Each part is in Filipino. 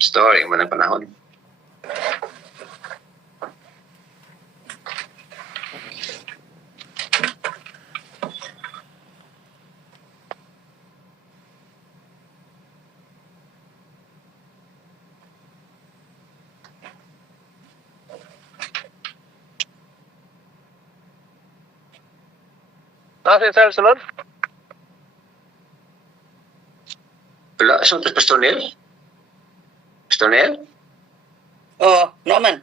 Story mo ng panahon. Si Sir Sunod? Wala, so, Pastor Neil? Pastor Neil? Oo, naman.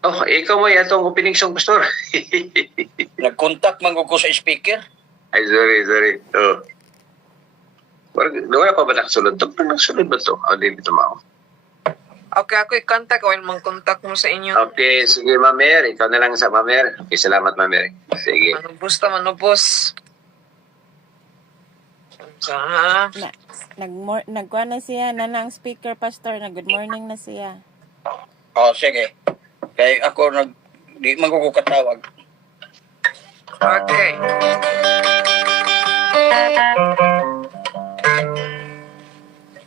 Oh, ikaw mo yatong opening song, Pastor. Nag-contact man ko sa speaker. Ay, sorry. Oh. Wala pa ba nakasulod? Nakasulod ba ito? O, hindi ito mao. Okay, ako i-contact o mag-contact mo sa inyo. Okay, sige, Ma'am Mer. Ikaw na lang sa Ma'am Mer. Okay, salamat, Ma'am Mer. Sige. Manubos. Sa Nagkuha na siya na ng speaker, Pastor, na good morning na siya. Sige. Kaya ako di man ko katawag. Okay.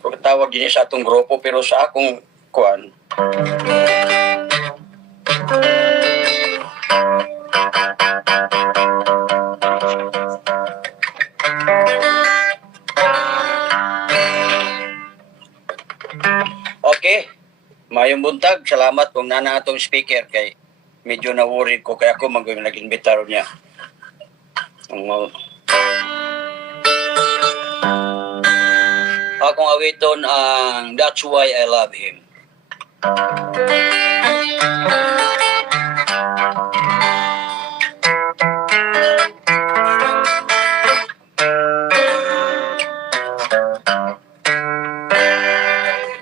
Ko katawag din sa atong grupo pero sa akong kuan. Okay. Mayong buntag, salamat kung nana atong speaker kay medyo na-worried ko kaya ako nag-imbita niya. Akong awiton ang That's Why I Love Him.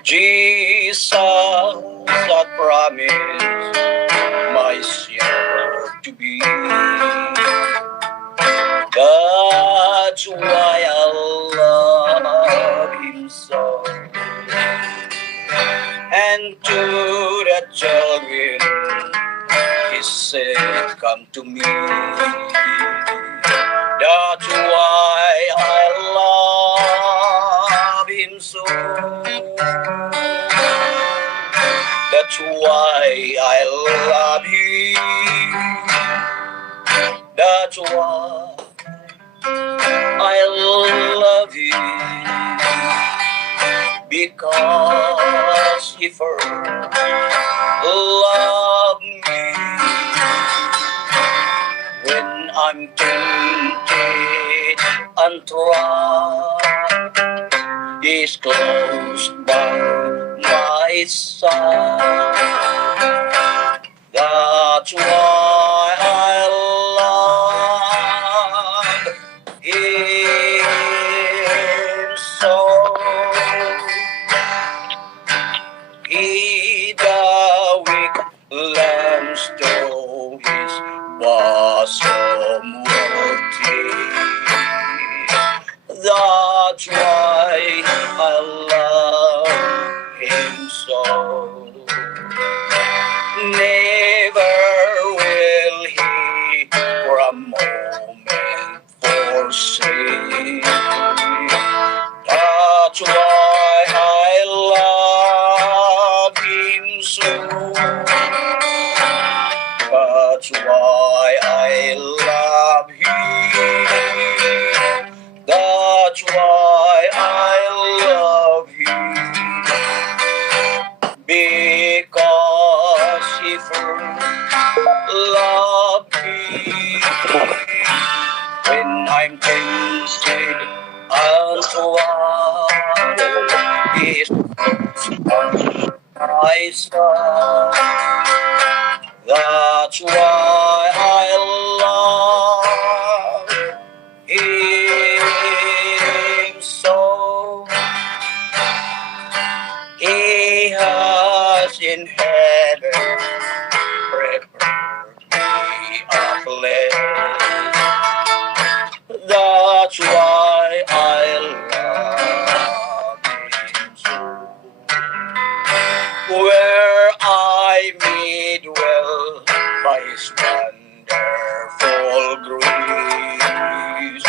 Jesus that promised my Savior to be. That's why I love Him so. And to the children He said, come to me. That's why I love Him so. That's why I love Him. That's why I love Him. Because He first loved me. When I'm tempted and tried, He's close by my side. That's why I love Him so. He the weak lambs to His bosom will take. That's why I love Him so. Never will He for a moment forsake. That's why I love Him so. That's why I love Him. That's why I love Him. Because He first loved me. When I'm tempted and tried, He's on my side. That's why I love Him so. He has in heaven prepared me a place. That's why I love Him so. Where I may dwell by His wonderful grace.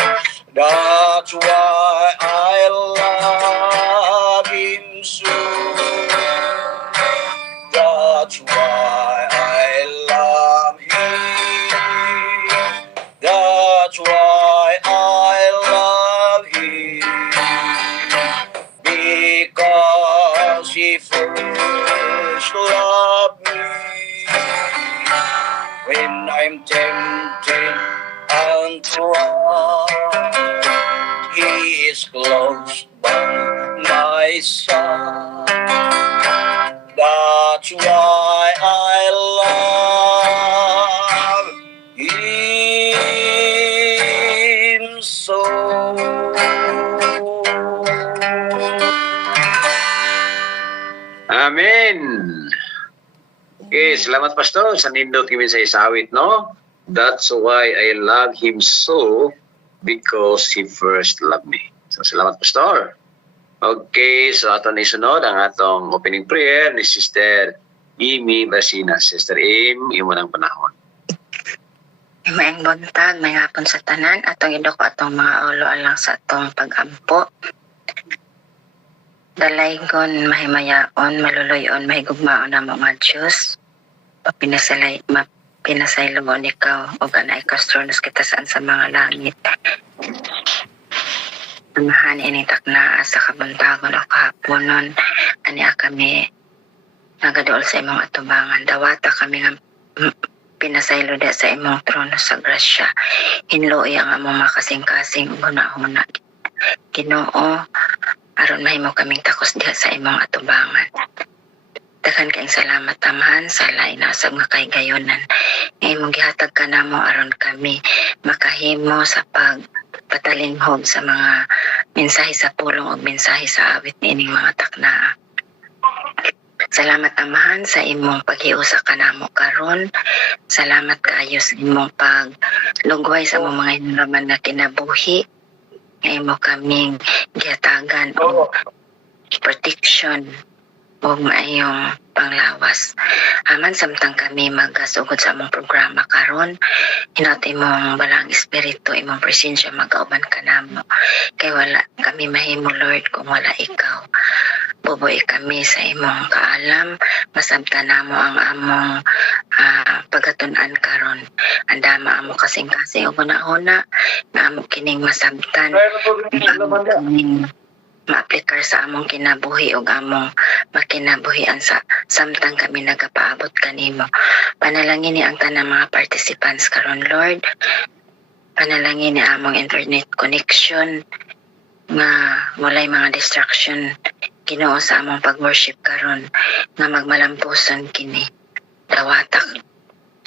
That's why I love Him so. because He first loved me. When I'm tempted and tried, He is close by my side. That's why I love Him so. Amen. Okay, salamat Pastor sa nindot kami sa isawit, no? That's why I love Him so, because He first loved me. So, salamat Pastor. Okay, so ato ni sunod ang atong opening prayer ni Sister Amy Basinas. Sister Amy, imo ng panahon. Maayong buntag, may hapon sa tanan, atong idoko atong mga ulo alang sa atong pag-ampo. Dalaygon, mahimayaon, maluluyon, mahigugmaon na mga Diyos. Pinasayloon ikaw, o ganay kastronos kita saan sa mga langit. Amahan initak na sa kabuntagon o kahaponon, aniya kami nagadool sa imong atubangan. Dawata kami nga pinasaylo da sa imong trono sa grasya. Hinloi ang among makasing-kasing guna-huna. Ginoo, aron mahimo kaming takos diha sa imong atubangan. Daghan kaayong salamat Amahan sa lain na sa mga kaygayonan. Nga imong gihatag ka namo aron kami makahimo sa pagpatalinghog sa mga mensahe sa pulong o mensahe sa awit niining mga taknaa. Salamat Amahan sa imong paghiusa kanamo karon. Salamat kaayo sa imong paglugway sa mga hinraman nga kinabuhi. Nga imo kaming gihatagan o protection o maayong panglawas. Aman samtang kami magasugod sa among programa karon, hinat imong balang espiritu, imong presensya magauban kanamo. Kay wala kami mahimo Lord kung wala ikaw. Bubuhi kami sa imong kaalam, masabtan namo ang among pagatun-an karon. Andama amo kasing-kasing o una-una na amo kining masabtan. Kaming ma-aplikar sa among kinabuhi o among makinabuhian sa samtang kami nagapaabot kanimo. Panalangin ni ang tanang mga participants karon Lord. Panalangin ni among internet connection nga walay mga distraction Ginoo sa among pag-worship karon nga magmalampuson kini. Dawatak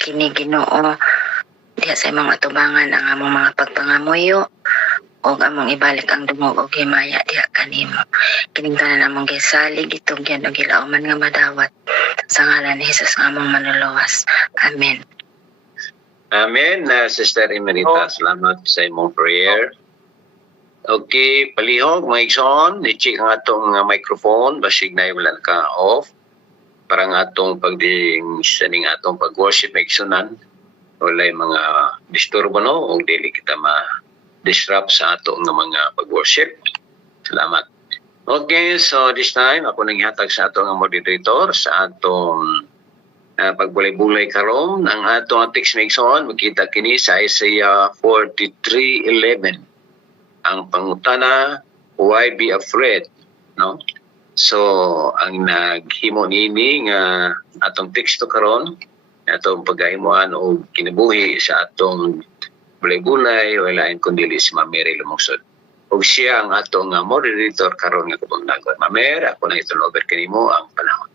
kini Ginoo diha sa imong atubangan ang among mga pagpangamuyo og among ibalik ang dungog og himaya diha kanimo. Kining tanan among gisalig gitugyan og gilauman nga madawat sa ngalan ni Hesus nga among manluluwas. Amen. Amen, Sister Emerita. Salamat sa imong prayer. Okay, palihog, mga igsoon, i-check ang atong microphone, basig na wala ka off. Para nga atong pagding sa ning atong pag-worship, mga igsoonan, walay mga disturbo no, o dili kita ma-disrupt sa atong mga pag-worship. Salamat. Okay, so this time, ako naghatag sa atong moderator, sa atong pagbulay-bulay karon. Ang atong text mga igsoon, makita kini sa Isaiah 43:11. Ang pangutana, why be afraid? No? So, ang naghimo nini nga atong teksto karon, atong paghimuan o kinabuhi sa atong bulay-bulay, walain kundi si Ma'am Mary Lumungsod. O siya ang atong moderator karon nga kabundagon. Ma'am Mary, ako na itong over kanimo ang panahon.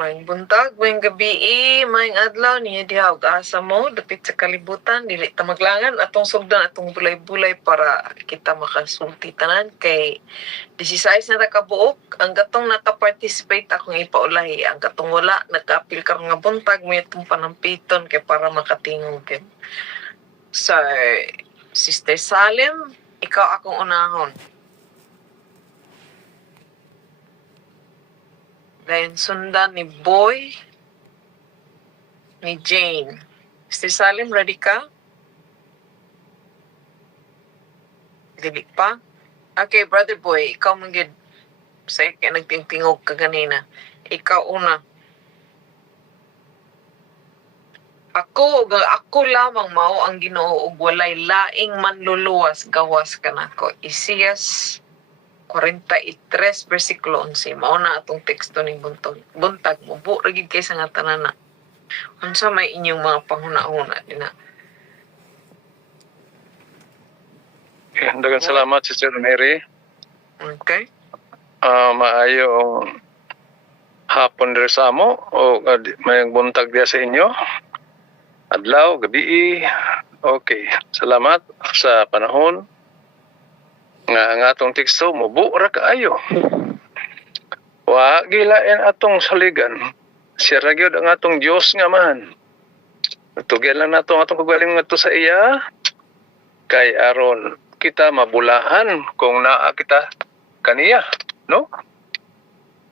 Maayong buntag, maayong gabi, maayong adlaw niya diha og asa mo dapit sa kalibutan dili ta maglangan atong sugdan atong bulay-bulay para kita makasulti tanan kay 16 na ta kabuok ang gatong naka-participate akong ipaulay ang katong wala nag-apil karon nga buntag may itong panampiton kay para makatingog. So Sister Salim, ikaw akong unahon. Dayon sundan ni Boy, ni Jane. Mr. Salim, ready ka? Dili pa? Okay, Brother Boy, ikaw magid. Say, kaya nagtingtingog ka ganina. Ikaw una. Ako lamang mao ang Ginoo ug walay laing manluluwas gawas kanako. Isiyas 43 versikulo 11 mao na atong teksto ni buntag mo bu ra gid kay sa nga tanana. Unsa may inyong mga panghuna-huna dinha? Daghang salamat, Sister Mary. Okay? Maayong hapon diri sa amo o may buntag diya sa inyo. Adlaw, gabi. Okay. Salamat sa panahon nga ang atong teksto mubo ra kaayo. Wa gilain atong saligan. Siya ra gyud ang atong Dios nga man. Tugyan lang nato ang atong kagaling ngadto sa iya kay aron kita mabulahan kung naa kita kaniya, no?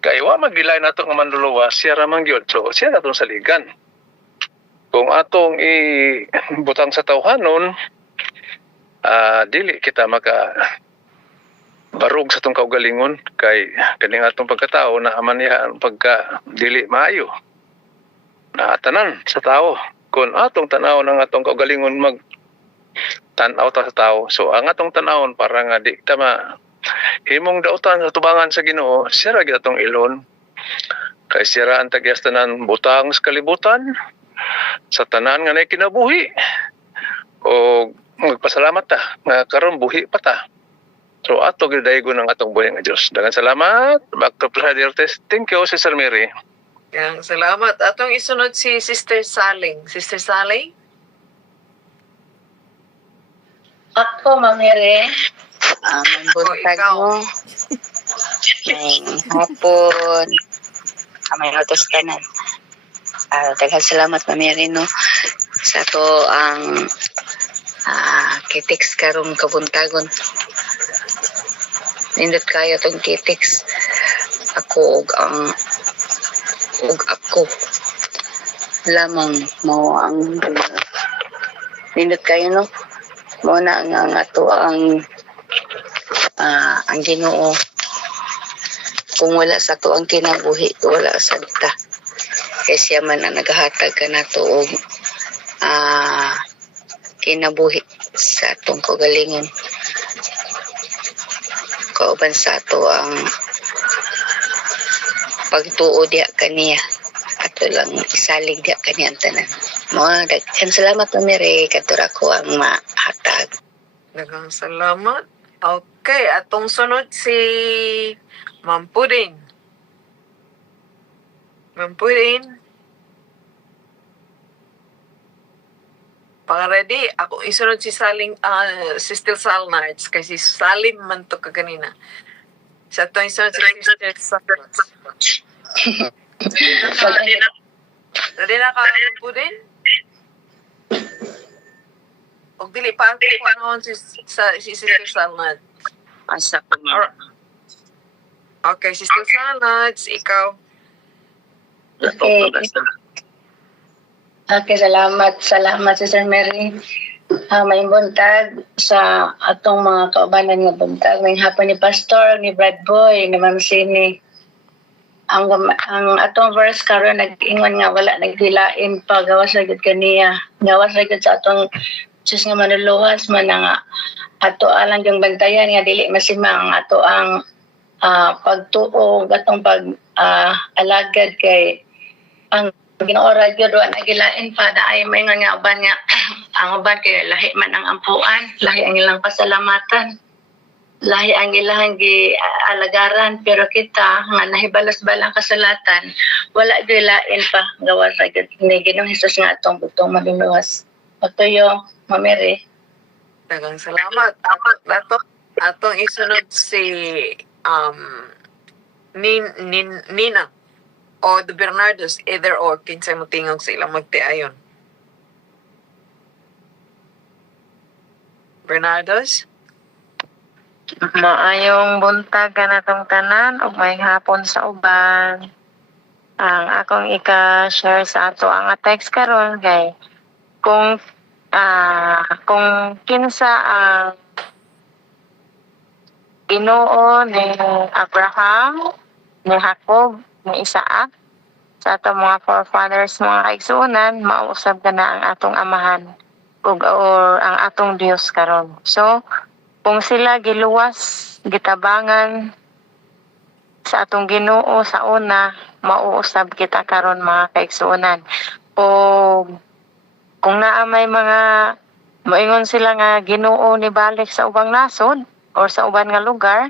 Kay wa magilain nato nga manluluwa, siya ra man gyud. So siya atong saligan. Kung atong ibutang sa tawhanon, dili kita maka barog sa tong kaugalingon kay kaning atong pagkatao na aman niya ang pagka dili maayo na tanan sa tao kung atong tanaw ng atong kaugalingon mag tan-aw ta sa tao. So ang atong tanawon para nga di ta himong dautan sa tubangan sa Ginoo, sira gyud atong ilon kay sira ang tagyas tanan butang sa kalibutan sa tanan nga nay kinabuhi o magpasalamat ta nga karon buhi pa ta. So ato gidaygon ang atong buhi nga Dios. Daghang salamat. Back to Prayer Test. Thank you, Sister Mary. Yang salamat. Atong isunod si Sister Saling. Sister Saling? Ako, Mamere. Buntag ikaw. mo. May hapon. May utos tanan. Daghang salamat, Mamere, no? Sa to ang kitix karong kabuntagon. Nindot kayo tong kitix. Ako ug ako lamang mo ang nindot kayo, no? Mo na nga ato ang Ginoo. Kung wala sa to ang kinabuhi, wala sa ta. Kaya siya man ang naghahatag ka na to og kinabuhi sa atong kagalingon. Kauban sa ato ang pagtuo diya kaniya. Ato lang isalig diya kaniya ang tanan. Mga daghang salamat, Mamere. Katura ko ang mahatag. Daghang salamat. Okay, atong sunod si Ma'am Pudin. Ma'am Pudin. Ready? Ako isunod si Saling, Sister Salnards kasi Salim man to kaganina. Sa to isunod si Sister Salnards. Ready na ka, Ma'am Pudin? Og dili pa ako panahon si Sister Salnards. Asa ko Alright. Okay, Sister Salnards, ikaw. Okay, salamat, Sister Mary. May buntag sa atong mga kaubanan nga buntag. May hapon ni Pastor, ni Brad Boy, ni Ma'am Sini. Ang atong verse karon nag-ingon nga wala naghilain pa gawas ra gid kaniya. Gawas ra gid sa atong Diyos nga manuluwas man nga ato alang yung bantayan nga dili masimang ato ang pagtuo atong alagad kay ang Ginoo ra gyud wa nagilain pa daay may nga uban nga ang uban kay lahi man ang ampuan, lahi ang ilang pasalamatan, lahi ang ilang alagaran, pero kita nga nahibalas balang kasalatan wala gilain pa gawas ra gyud ni Ginoong Hesus nga atong butong maluluwas. Patuyo, Mamere. Daghang salamat. Atong isunod si Nina o the Bernardos, either or kinsay mo tingog sa ilang magtiayon. Bernardos? Maayong buntag ka na tong tanan o may hapon sa uban. Ang akong ika-share sa ato ang text karon kay kung kinsa ang Ginoo ni Abraham, ni Jacob, ni Isaac sa ato mga forefathers, mga kaigsuonan, mausab ka na ang atong amahan or ang atong Dios karon. So kung sila giluwas, gitabangan sa atong Ginoo sa una, mauusab kita karon mga kaigsuonan. O kung naa may mga moingon sila nga Ginoo ni balik sa ubang nasod or sa uban nga lugar,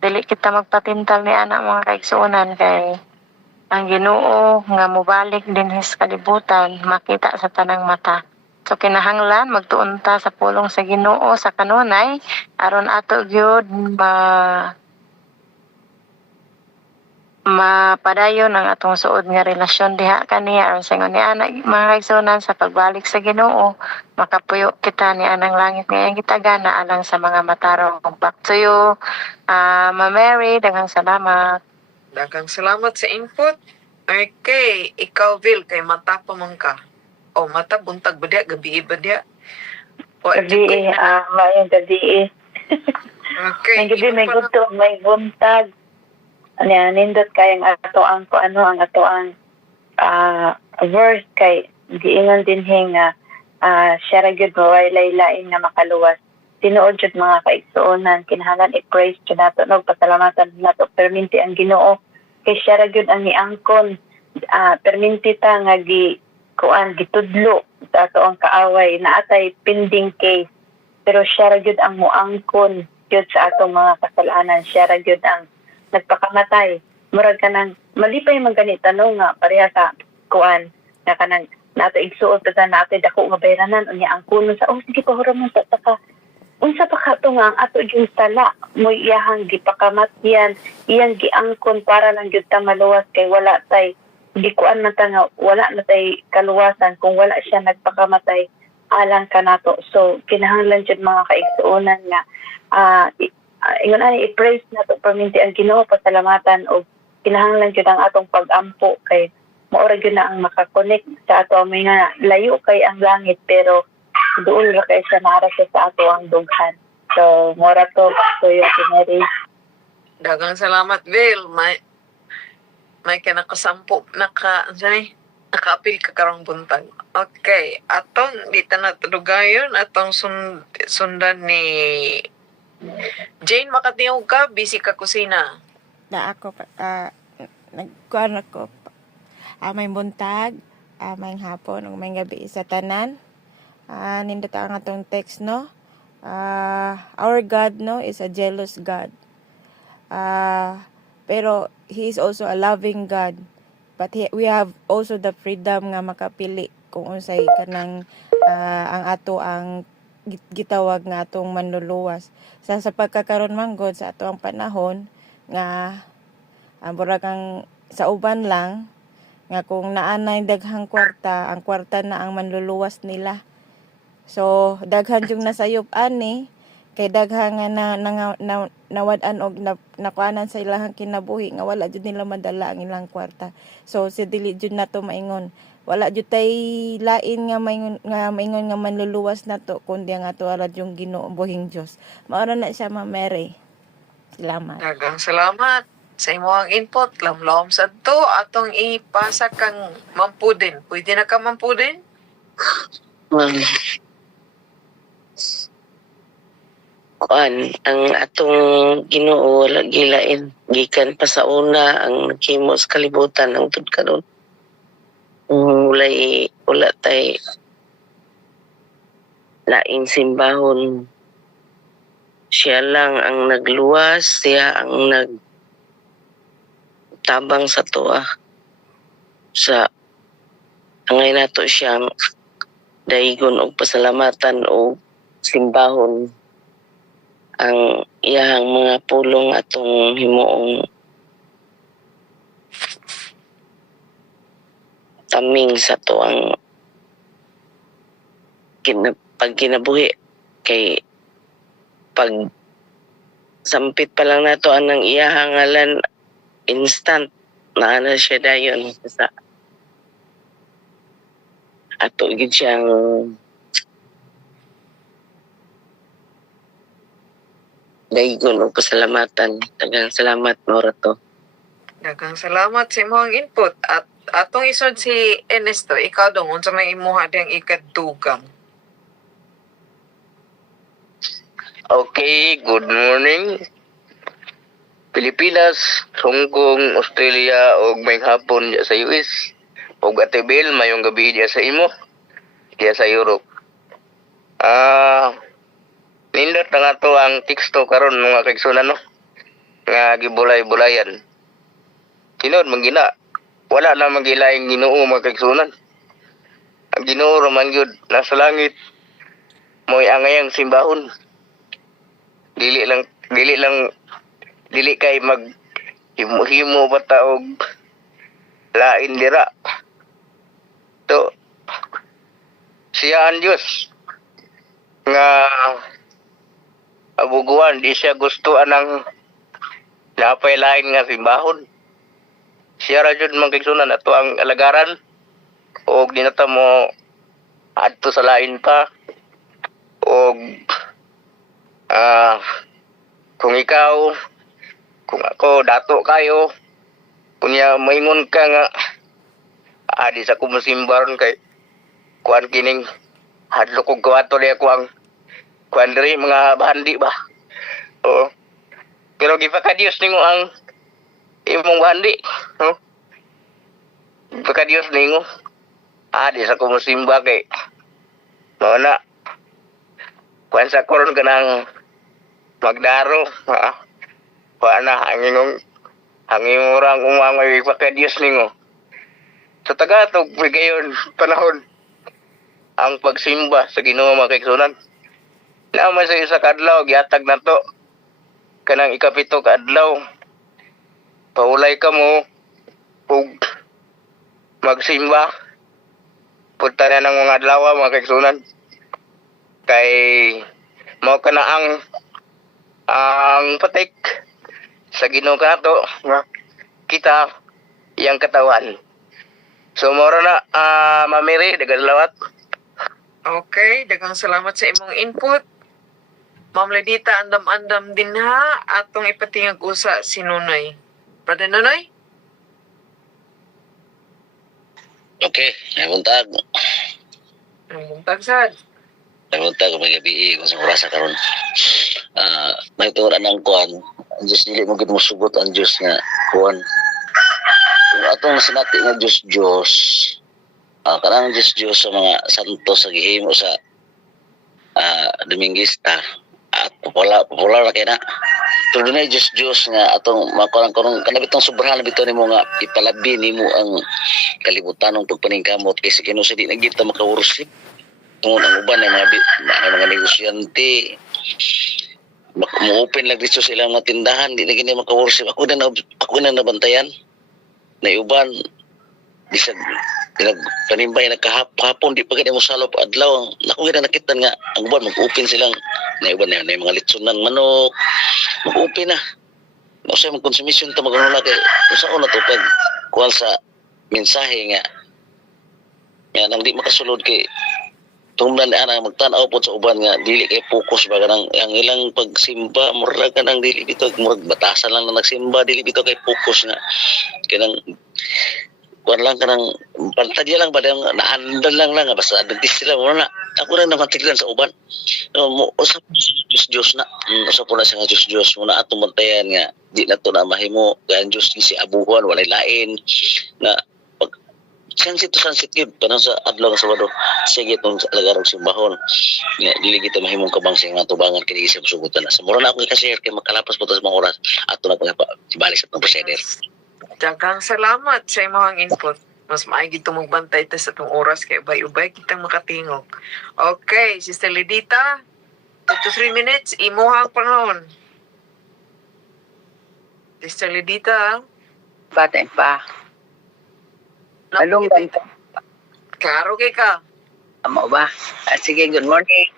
dili kita magpatintal ni ana mga kaigsuonan kay ang Ginoo nga mobalik din sa kalibutan makita sa tanang mata. So kinahanglan magtuon ta sa pulong sa Ginoo sa kanunay aron ato gyud mapadayon ang atong suod nga relasyon diha kaniya aron sa ingon ni ana mga kaigsuonan sa pagbalik sa Ginoo makapuyo kita ni anang langit nga iyang gitagana alang sa mga matarong. Back to you, Ma Mary, daghang salamat. Daghang salamat sa input. Okay, ikaw Vil, kay mata pa man ka. O mata buntag ba diya, gabi ba diya? O Gabi, mayong gabi. Okay. May gabi, may imo pa gusto, may buntag. Nindot kayang ato ang verse kay giingon din nga siya ra gyud mawaylain nga makaluwas. Tinuod jud mga kaigsuonan kinahanglan i-praise jud nato no pasalamatan nato perminti ang Ginoo kay siya ra gyud ang niangkon perminti ta nga gitudlo sa ato ang kaaway na atay pending case pero siya ra gyud ang muangkon gyud sa atong mga kasalanan. Siya ra gyud ang nagpakamatay. Murag ka nang malipay man ganit tanong nga pareha sa kuan na kanang nato igsuot ta nato dako nga bayranan unya ang kuno sa sige pahura mo ta ka unsa pa ka to nga ang ato yung sala mo iyahang gipakamatyan iyang giangkon para lang gyud ta maluwas kay wala tay di kuan man ta nga wala na tay kaluwasan kung wala siya nagpakamatay alang kanato. So kinahanglan jud mga kaigsuonan nga ingon ani i-praise nato perminti ang Ginoo pasalamatan og kinahanglan jud ang atong pag-ampo kay maura gyud na ang makakonect sa ato may nga layo kay ang langit pero doon ra kay sa nara sa ato ang dughan. So mora to yung Mary. daghang salamat Vil. May kinakasampo naka-apil ka karong buntag. Okay, atong dito na tudugayon atong sundan ni Jane, makatiyog ka, busy ka kusina. Na ako, nagkuhan ako. May buntag, may hapon, ug may gabi sa tanan. Nindot ang atong text, no? Our God, no, is a jealous God. Pero He is also a loving God. But we have also the freedom nga makapili kung unsay kanang ang ato ang gitawag nga atong manluluwas. Sa pagkakaroon man god sa ato ang panahon nga mura kang sa uban lang nga kung naanay daghang kwarta, ang kwarta na ang manluluwas nila. So daghan yung nasayop ani kay daghang nga nawad-an og nakuanan sa ilahang kinabuhi nga wala jud nila madala ang ilang kwarta. So si dili jud nato maingon wala jud tay lain nga maingon nga manluluwas nato kundi ang ato ara yung Ginoo buhing Dios. Mao na siya Ma Mary. Salamat. Daghang salamat sa imong input. Lamlom sa to atong ipasa kang Mampudin. Pwede na ka Mampudin? Kuan ang atong Ginoo wala gilain gikan pa sa una ang naghimo sa kalibutan ang tud karon. Wala tay laing simbahon. Siya lang ang nagluwas, siya ang nagtabang sa tuwa. Sa angay nato siyang daigon og pasalamatan o simbahon ang iyang mga pulong atong himuong taming sa tuang pagkinabuhi kay pag sampit pa lang nato anang iyahang ngalan instant na siya dayon sa ato gid siyang daigon o pasalamatan. Daghang salamat Norato. Daghang salamat sa imong input. At atong isod si Ernesto, ikaw dong unsa may imuha diyang ikadugang? Okay, good morning. Pilipinas, Hong Kong, Australia, ug may hapon diya sa US. Ug Atibel, mayong gabi diya sa imo, diya sa Europe. Nindot na nga to ang teksto karon mga kaigsunan no. Nga gibulay-bulayan. Tinod manggina. Wala na magilaing Ginoo mga kaigsunan. Ang Ginoo ra man gyud nasa langit. Mo'y angayang simbahon. Dili kay mag himo bata og lain dira. To siya ang Diyos nga abuguan, di siya gustuan ng napay lain nga simbahon. Siya ra jud man kaigsunan ato ang alagaran og dinata mo adto sa lain pa og kung ako dato kayo kunya maingon ka nga di sa kumusimbaron kay kuan kining hadlo kog kawato di ako ang kuan diri mga bandi ba pero gipakadios ningo ang imong bandi gipakadios ningo di sa kumusimba kay mao na kuan sa koron kanang magdaro na ang imong umangay ipakadios ningo sa tagatog gayon panahon ang pagsimba sa Ginoo mga kaigsunan naman sa isa kadlaw gihatag nato kanang ikapito ka adlaw paulay ka mo ug magsimba punta na ng mga adlaw mga kaigsunan kay mao kana ang patik sa Ginoo kato nga kita iyang katawan. So moro na Mamiri dagalawat. Okay, daghang salamat sa imong input. Ma'am Ledita, andam-andam din ha atong ipatingag usa si Nunoy. Brother Nunoy? Okay, nabuntag. Buntag sad. Nabuntag may gabi kung sa orasa karon. May tura ng kuan. Ang Diyos dili mo gid mo sugot ang Diyos nga kuan. Kung atong sinati nga Diyos. Kanang Diyos sa mga santo sa gihimo sa Domingista at popular na kay na. Pero dunay Diyos nga atong makurang kanabitong sobrahan na bitaw nimo nga ipalabi nimo ang kalibutan ng pagpaningkamot kay sa Ginoo sa di nagita maka-worship. Tungod ang uban ng mga negosyante mo-open lang dito silang mga tindahan, di na gini maka-worship. Ako na nabantayan na iuban bisag panimbay nagkahapon di pa gani mo salop adlaw ako gina nakita nga ang uban mag-open silang na iuban na mga litsunan manok mag-open na usay mag consumption ta magano kay usa ko natupag kuan sa mensahe nga nang di makasulod kay tungdan ana magtan-aw po sa uban nga dili kay focus ba kanang ang ilang pagsimba murag kanang dili bitaw murag batasan lang na nagsimba dili bitaw kay focus nga kanang kuan lang kanang pantadya lang ba naandal lang basta adventis sila mo na ako na namantiglan sa uban mo usap Diyos na usap po na sa Diyos mo na atong bantayan nga di na to na mahimo kaya Diyos si abuhan walay lain na sensitive panang sa adlaw ng Sabado sige itong alagarang simbahon nga dili kita mahimong kabang sa nga tubangan kini isip sugutan na sa mura na ako i-share kay makalapas po ta sa mga oras ato na pagibalik sa itong procedure. Daghang salamat sa imong input. Mas maigi tumugbantay ta sa itong oras kay ubay-ubay kitang makatingog. Okay, Sister Ledita, 2 to 3 minutes imuhang panahon. Sister Ledita, Batay pa. Along lang. klaro kay ka. Amo ba? Sige, good morning.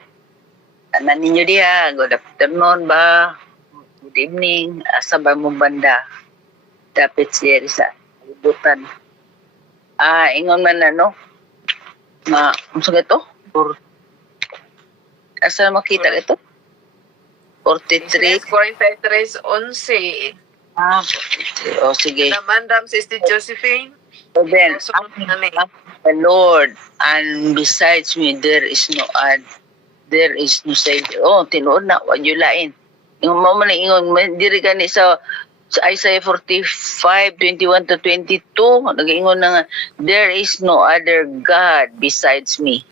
Tanan ninyo diha. Good afternoon ba? Good evening. Asa ba mong banda? Dapat siya sa libutan. Ingon man ano? Masag ito? Asa makita ito? 43. 43:11. 43. O sige. Namandam Sister Josephine. So then, the Lord, and besides me there is no other. there is no Savior. Oh, tinuod na, wag yun lain. Yung mo man ingon, diri gani sa Isaiah 45:21 to 22, nag-ingon na nga, there is no other God besides me.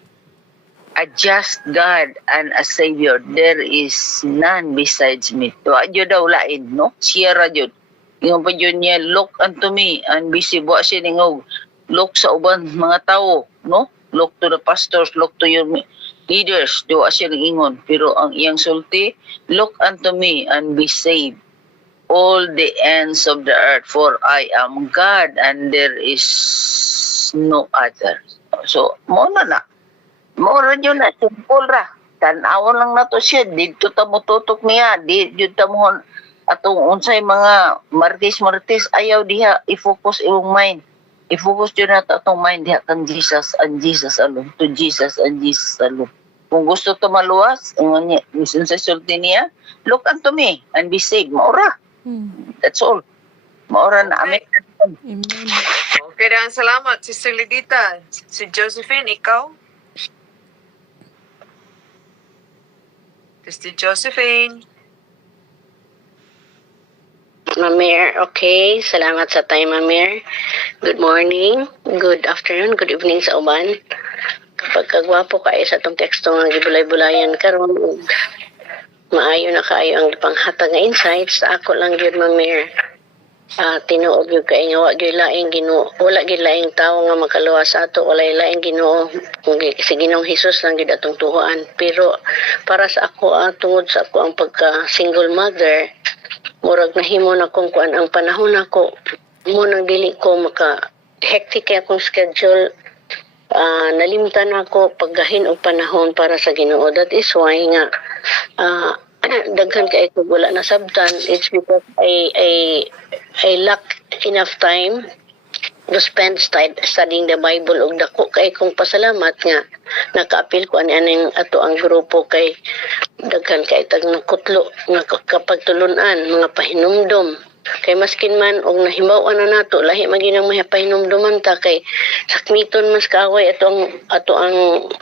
A just God and a Savior, there is none besides me. Wa yun daw lain, no? Siya ra yun. Yung pa yun niya, look unto me and be siya ningog. Look sa uban mga tao, no? Look to the pastors, look to your leaders. Diwa siya ingon. Pero ang iyang sulti, look unto me and be saved, all the ends of the earth, for I am God and there is no other. So, mo na. Mora yun na, simple ra. Tanawon lang na to siya. Dito ta mo tutok niya. Dito ta mo atong unsay mga martis, ayaw diha i-focus imong mind. I-focus yun na atong mind diha kang Jesus and Jesus alone. To Jesus and Jesus alone. Kung gusto to maluwas, listen sa sulti niya, look unto me and be saved. Maura. That's all. Maura na. Amen. Amen. Okay, dahan salamat, Sister Lidita. Si Josephine, ikaw? Sister Josephine. Mamir, okay. Salamat sa time, Mamir. Good morning, good afternoon, good evening sa uban. Kapag kagwapo kayo sa itong teksto nga gibulay-bulayan karon, maayo na kayo ang panghatag nga insights. Sa ako lang yun, Mamir. Tinuod yun kayo nga wala gyud laing tao nga makaluwas sa ato, wala laing Ginoo, si Ginoong Hesus lang gyud atong tuhoan. Pero para sa ako, tungod sa ako ang pagka single mother, murag nahimo na kung kuan ang panahon ako, mo nang dili ko maka hectic kay akong schedule. Nalimtan ako paggahin og panahon para sa Ginoo. That is why nga daghan kay ko wala na sabtan. It's because I lack enough time to spend studying the Bible, og dako kay kong pasalamat nga nakaapil ko aning ato ang grupo kay daghan kay tag nakutlo nga kapag tulunan mga pahinumdom kay maskin man og nahibaw-an na nato lahi maginang may pahinumduman ta kay sakmiton mas kaaway ato ang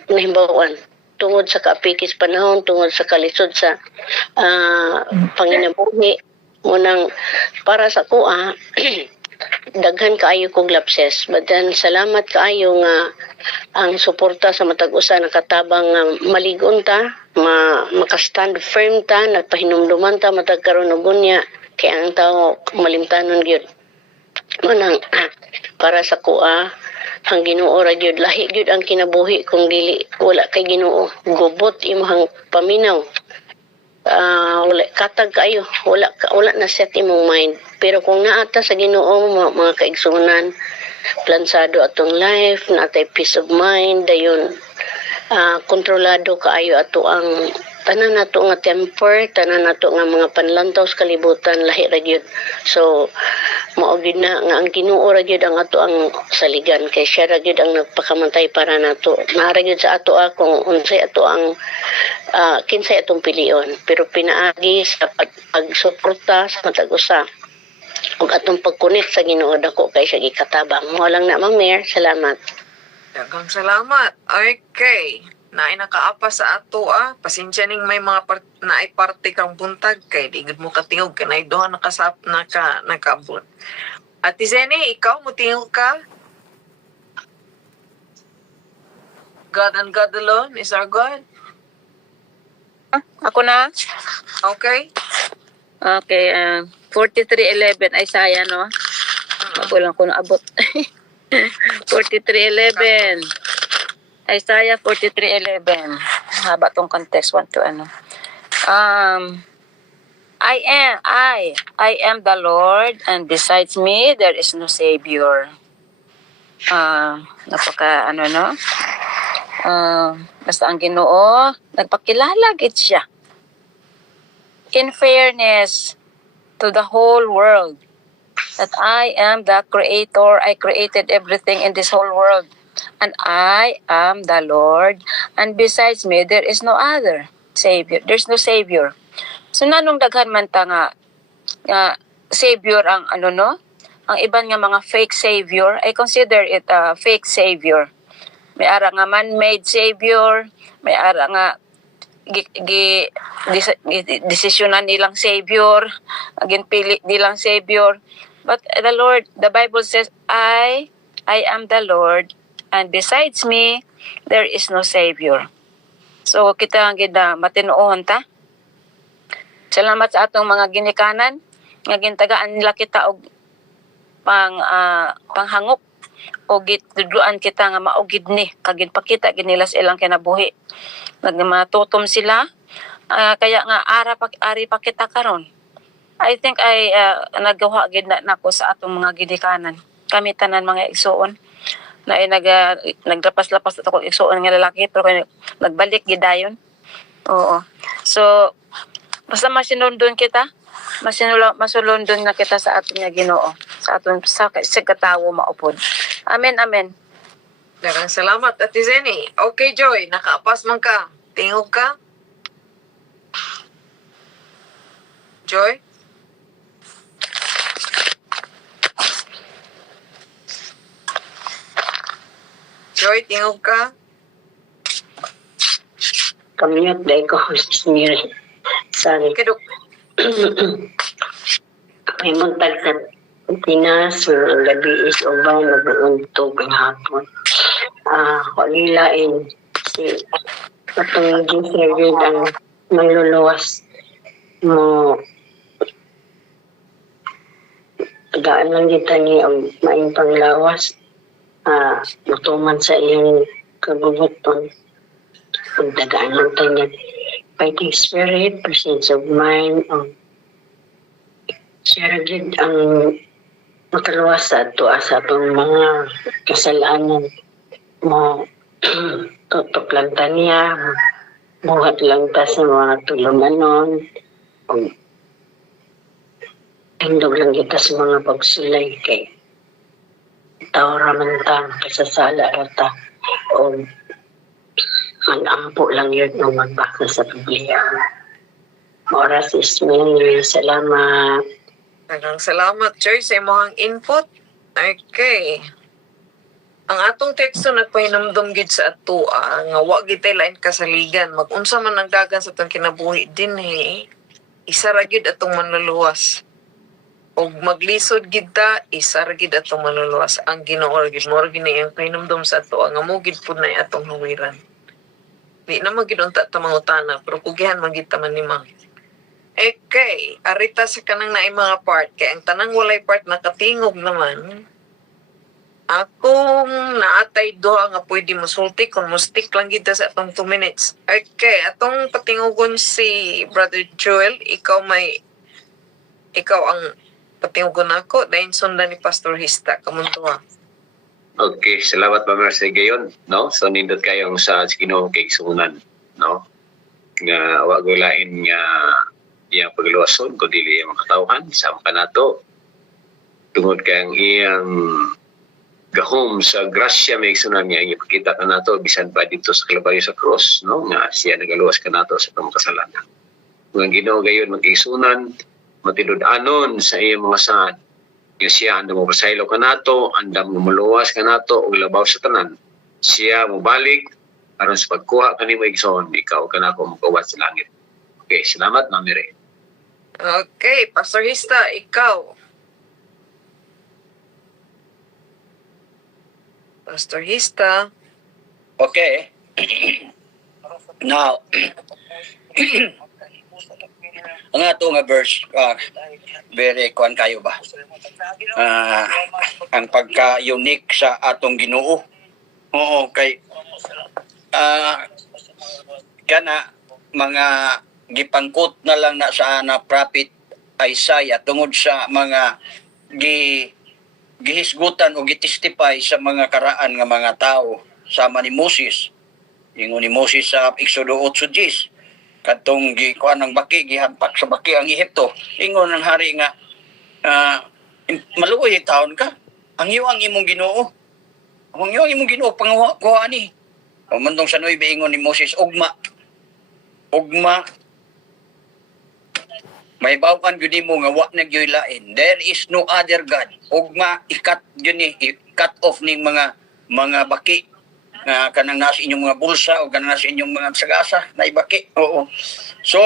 nahibaw-an tungod sa kaapikis panahon, tungod sa kalisod sa panginabuhi. Munang para sa kuha, daghan kaayo kong lapses. But then, salamat kaayo nga ang suporta sa matag usa nakatabang nga maligon ta, makastand firm ta, nagpahinumduman ta, matag karon og gunya, kay ang tao malimtanon gyud. Munang para sa kuha, ang Ginoo ra gyud lahi gyud ang kinabuhi kung dili wala kay Ginoo, gubot imong paminaw. Wala katag kayo, wala na set imong mind. Pero kung naata sa Ginoo mga kaigsunan, plansado atong life, natay peace of mind, dayon kontrolado kaayo ato ang tanan nato nga temper, tanan nato nga mga panlantaw sa kalibutan, lahi ra gyud. So mao gyud na nga ang Ginoo ra gyud ang ato ang saligan, kay siya ra gyud ang nagpakamantay para nato. Naara gyud sa ato kung unsay ato ang kinsay atong pilion, pero pinaagi sa pagsuporta sa matag usa ug atong pag-connect sa Ginoo dako kay siya gikatabang. Mo lang na Ma'am Mayor, salamat. Daghang salamat. Okay. Naay nakaapa sa ato pasensya ning may mga naay parte kang buntag kay di gud mo katingog kanay duha nakaabot. Ate Zeni, ikaw mo tingog ka? God and God alone is our God. Ako na? Okay. Okay, 43:11 Isaiah, no? Walang ko naabot. 43:11. Isaiah 43:11. Haba tong context, want to ano. I am the Lord, and besides me there is no Savior. Napaka ano, no? Basta ang Ginoo nagpakilala gid siya. In fairness to the whole world, that I am the creator. I created everything in this whole world. And I am the Lord. And besides me, there is no other Savior. There's no Savior. So, nanong daghan man ta nga Savior ang ano, no? Ang iban nga mga fake Savior, I consider it a fake Savior. May ara nga man-made Savior, may ara nga desisyonan nilang Savior, ginpili nilang Savior. But the Lord, the Bible says, I am the Lord, and besides me, there is no Savior. So, kita ang gida, matinuohon ta. Salamat sa atong mga ginikanan, nga gintagaan nila kita og panghangop, o gitudluan kita nga maugid ni, kagin pakita ginila sa ilang kinabuhi. Nagmatutom sila, kaya nga ari pa kita karon. I think nagawa gid na nako sa atong mga ginikanan. Kami tanan mga igsoon na naglapas-lapas ato kong igsoon nga lalaki pero nagbalik gidayon. Oo. So basta masinundon kita, masulundon na kita sa aton nga Ginoo, sa aton sa katawo maupod. Amen, amen. Daghang salamat, Ate Zenny. Okay, Joy, nakaapas man ka. Tingog ka. Joy? Joy, tingog ka. Kamiyot dahil ko, Sis Mary. Sorry. Kaduk. May muntag sa Pinas, ang gabi is uban, nag-untog ang hapon. Walilain si patong Giselle ang manluluwas mo. Daan lang kita ni ang maing panglawas. Mutuman sa iyong kaguguton. Pagdagaan lang tayo fighting spirit, presence of mind, share agad ang makaluwas sa ato sa atong mga kasalanan mo. Tutok lang ta niya, buhat lang ta sa mga tulumanon, tindog lang kita sa mga pagsulay kay tao raman ta, kasasala rata o manampo lang yun nung magbaka sa Biblia. Oras is Mary, salamat. Daghang salamat, Joy, sa imong input. Okay. Ang atong teksto nagpahinumdum gid sa ato nga wa gid tay lain kasaligan. Mag-unsa man ang dagan sa atong kinabuhi dinhi, isa ra gid atong manluluwas. Og maglisod gid ta, isa ra gid atong manluluwas. Ang Ginoo gid mo gid ang pahinumdum sa ato nga mo gid pud na atong huwiran. Di na magid unta ta mangutana, pero kugihan man gid ta manimang. Okay, arita sa kanang naay mga part kay ang tanang walay part nakatingog naman. Akong naatay doha nga pwede mosulti kung mo stick lang gid ta sa atong 2 minutes. Okay, atong patingugon si Brother Joel, ikaw ang patingugon ako dahil sundan ni Pastor Hista kamuntuha. Okay, salamat pa Mercy gayon, no? So nindot kayong sa Ginoo kay sunan, no? Nga wa gulain nga iyang pagluwason ko dili iyang makatawhan sa kanato. Tungod kay ang iyang gahom sa grasya may sunan nga ipakita kanato bisan pa dito sa Kalbaryo sa cross, no? Nga siya nagaluwas kanato sa pagkasalanan. Kung ang Ginoo gayon magigsunan, matidud-anon sa iyang mga saad. Nga siya andam mo pasaylo kanato, andam mo maluwas kanato og labaw sa tanan. Siya mo balik aron sa pagkuha kanimo igsoon, ikaw kanako magawat sa langit. Okay, salamat Ma'am Mary. Okay, Pastor Hista, ikaw. Pastor Hista. Okay. Now, ang ato nga verse, very kuan kayo ba? Ang pagka-unique sa atong Ginoo. Oo, kay kana mga gipangkot na lang na sa prophet Isaiah tungod sa mga gihisgutan o gitistify sa mga karaan nga mga tao sama ni Moses. Ingon ni Moses sa Exodo 8:10 kadtong gikuan ng baki gihampak sa baki ang Ehipto. Ingon ng hari nga maluoy taon ka. Ang iyo ang imong Ginoo. Ang iyo ang imong Ginoo pangawa ni. O mandong sa 9 ingon ni Moses ugma may bawkan gyud mo nga wa nagyoy lain. There is no other God. Ugma ikat gyud ni cut off ning mga baki kanang nasa inyong mga bulsa o kanang nasa inyong mga sagasa na ibaki. Oo. So,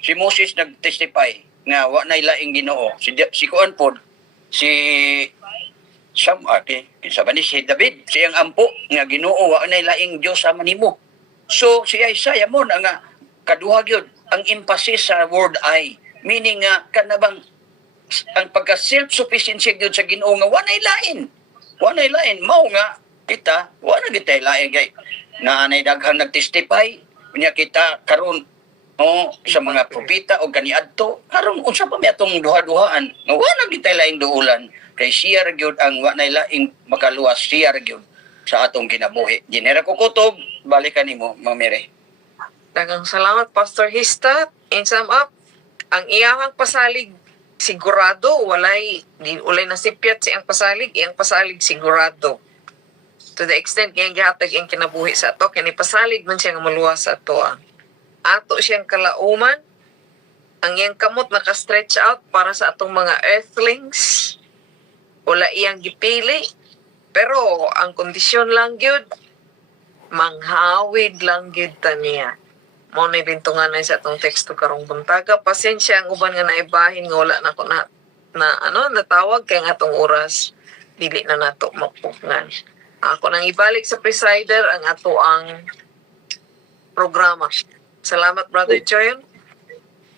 si Moses nag-testify nga wa na ilaing Ginoo. Si kuan pod, si si David, siyang ampo nga Ginoo wa na ilaing Dios sama nimo. So, si Isaiah mo na nga kaduha gyud ang emphasis sa word I, meaning nga kanabang ang pagka self-sufficiency gyud sa Ginoo nga wa na ilain mao nga kita wa na kita ilain kay naanay daghang nagtestify niya kita karon sa mga propeta o kaniadto karon unsa pa mi atong duha-duhaan nga wa na kita ilain duulan kay siya ra gyud ang wa na ilaing makaluwas, siya ra gyud sa atong kinabuhi. Ginera ko kutob, balikan nimo Mamire. Daghang salamat Pastor Hista. In sum up, ang iyahang pasalig sigurado walay nasipyat siyang pasalig, iyang pasalig sigurado. To the extent kaya gihatag iyang kinabuhi sa ato, kini pasalig man siya nga maluwas sa ato. Ato siyang kalauman, ang iyang kamot naka-stretch out para sa atong mga earthlings. Wala iyang gipili, pero ang kondisyon lang gyud manghawid lang gyud ta niya. Mao na bintungan na sa atong teksto karong buntaga. Pasensya ang uban nga naibahin nga wala na ko natawag kay nga atong oras dili na nato mapugnan. Ako nang ibalik sa presider ang ato ang programa. Salamat Brother Joyon.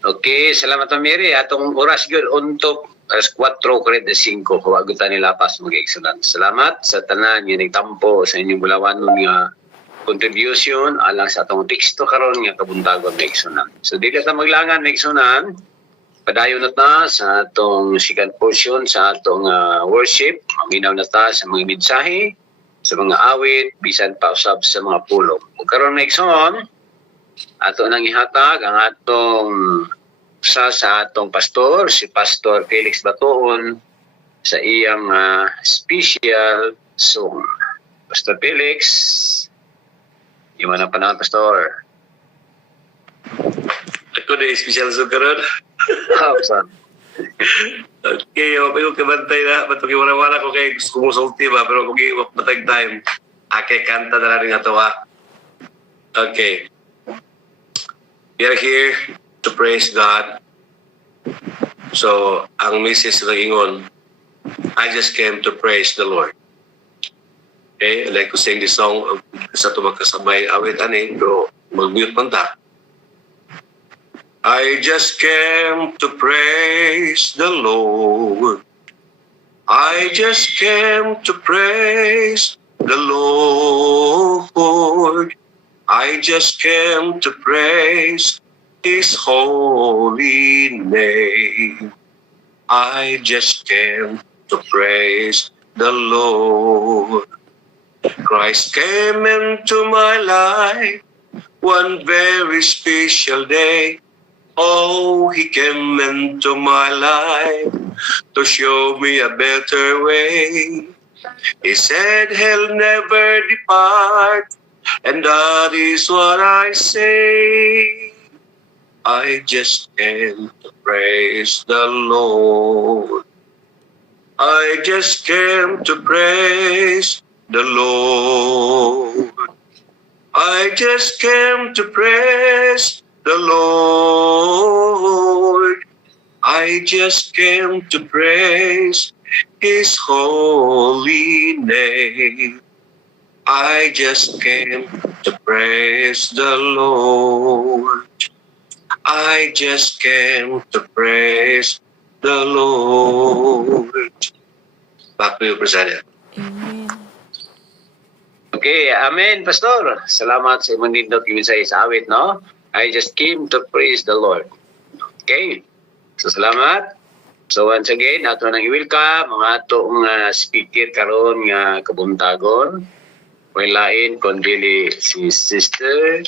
Okay, salamat Mary. Atong oras gyud untog alas 4:45 kawagutan nila pas mag-excellent. Salamat sa tanan nga nagtampo sa inyong bulawanon nga contribution alang sa atong teksto karon nga kabuntagon maigsunan. So dili ta maglangan maigsunan. Padayon na ta sa atong second portion sa atong worship. Maminaw na ta sa mga mensahe, sa mga awit, bisan pa usab sa mga pulong. Ug karon maigsuon ato nang ihatag ang atong sa atong pastor, si Pastor Felix Batuon sa iyang special song. Pastor Felix, yung mga panahon, Pastor. Ako na special song karon. Okay, ako kabantay na. Matong iwala-wala ko kay gusto kumusulti ba, pero kung iwak matag time, ake kanta na rin nga tawa. Okay. We are here to praise God. So, ang message ng ingon, I just came to praise the Lord. Okay, I like to sing this song sa ito magkasabay awit ani, pero mag-mute man ta. I just came to praise the Lord. I just came to praise the Lord. I just came to praise His holy name. I just came to praise the Lord. Christ came into my life one very special day. Oh, He came into my life to show me a better way. He said He'll never depart, and that is what I say. I just came to praise the Lord. I just came to praise the Lord. I just came to praise the Lord. I just came to praise His holy name. I just came to praise the Lord. I just came to praise the Lord. Back to you, President. Amen. Okay, amen, Pastor. Salamat sa imong nindot gimisay sa awit, no? I just came to praise the Lord. Okay. So, salamat. So, once again, ato nang i-welcome mga atong speaker karon nga kabuntagon. May lain kundi si Sister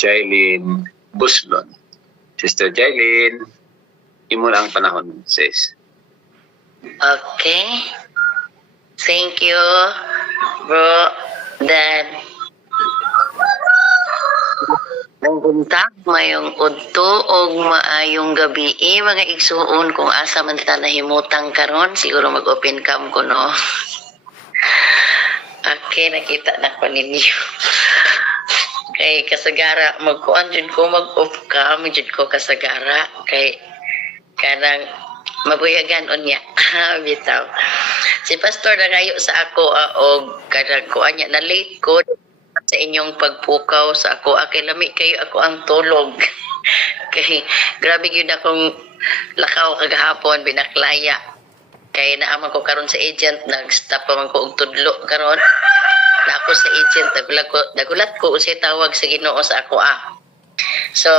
Jailin Buslon. Sister Jailin, imo lang panahon, sis. Okay. Thank you, bro, Dad. Ang buntag, mayong udto o maayong gabi mga igsuon kung asa man ta nahimutang karon, siguro mag-open cam ko, no? Okay. kay nakita na ko ninyo. Kay kasagara magkuan jud ko mag-off cam jud ko kasagara kay kanang mabuyagan unya. Bitaw. Si pastor nangayo sa ako og kanang kuan niya na late ko sa inyong pagpukaw sa ako. Lami kayo ako ang tulog. Kay grabe gyud akong lakaw kagahapon binaklaya. Kay naaman ko karon sa agent nag-stop pa man ko og tudlo karon. Na ako sa agent nagulat ko unsay tawag sa Ginoo sa ako So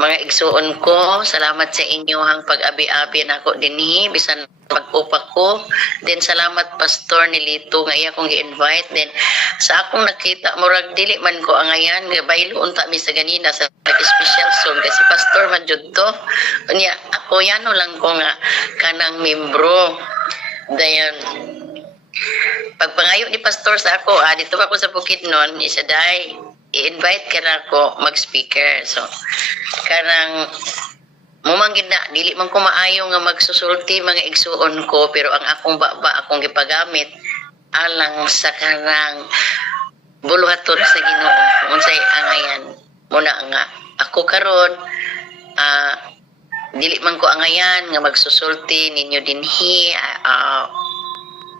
mga igsuon ko, salamat sa inyohang pag-abi-abi nako dinhi bisan pag-upak ko. Then salamat pastor ni Lito nga iya kong gi-invite. Then sa akong nakita murag dili man ko angayan nga baylo unta mi sa ganina sa special song kasi pastor man jud to. Unya ako yano lang ko nga kanang membro. Dayon pagpangayo ni pastor sa ako, dito ako sa Bukidnon, isa day i-invite ka na ako mag-speaker. So, kanang mumanggid na, dili man ko maayo nga magsusulti mga igsuon ko, pero ang akong baba, akong gipagamit, alang sa kanang buluhaton sa Ginoo. Unsay angayan, muna nga, ako karon dili man ko angayan nga magsusulti ninyo dinhi.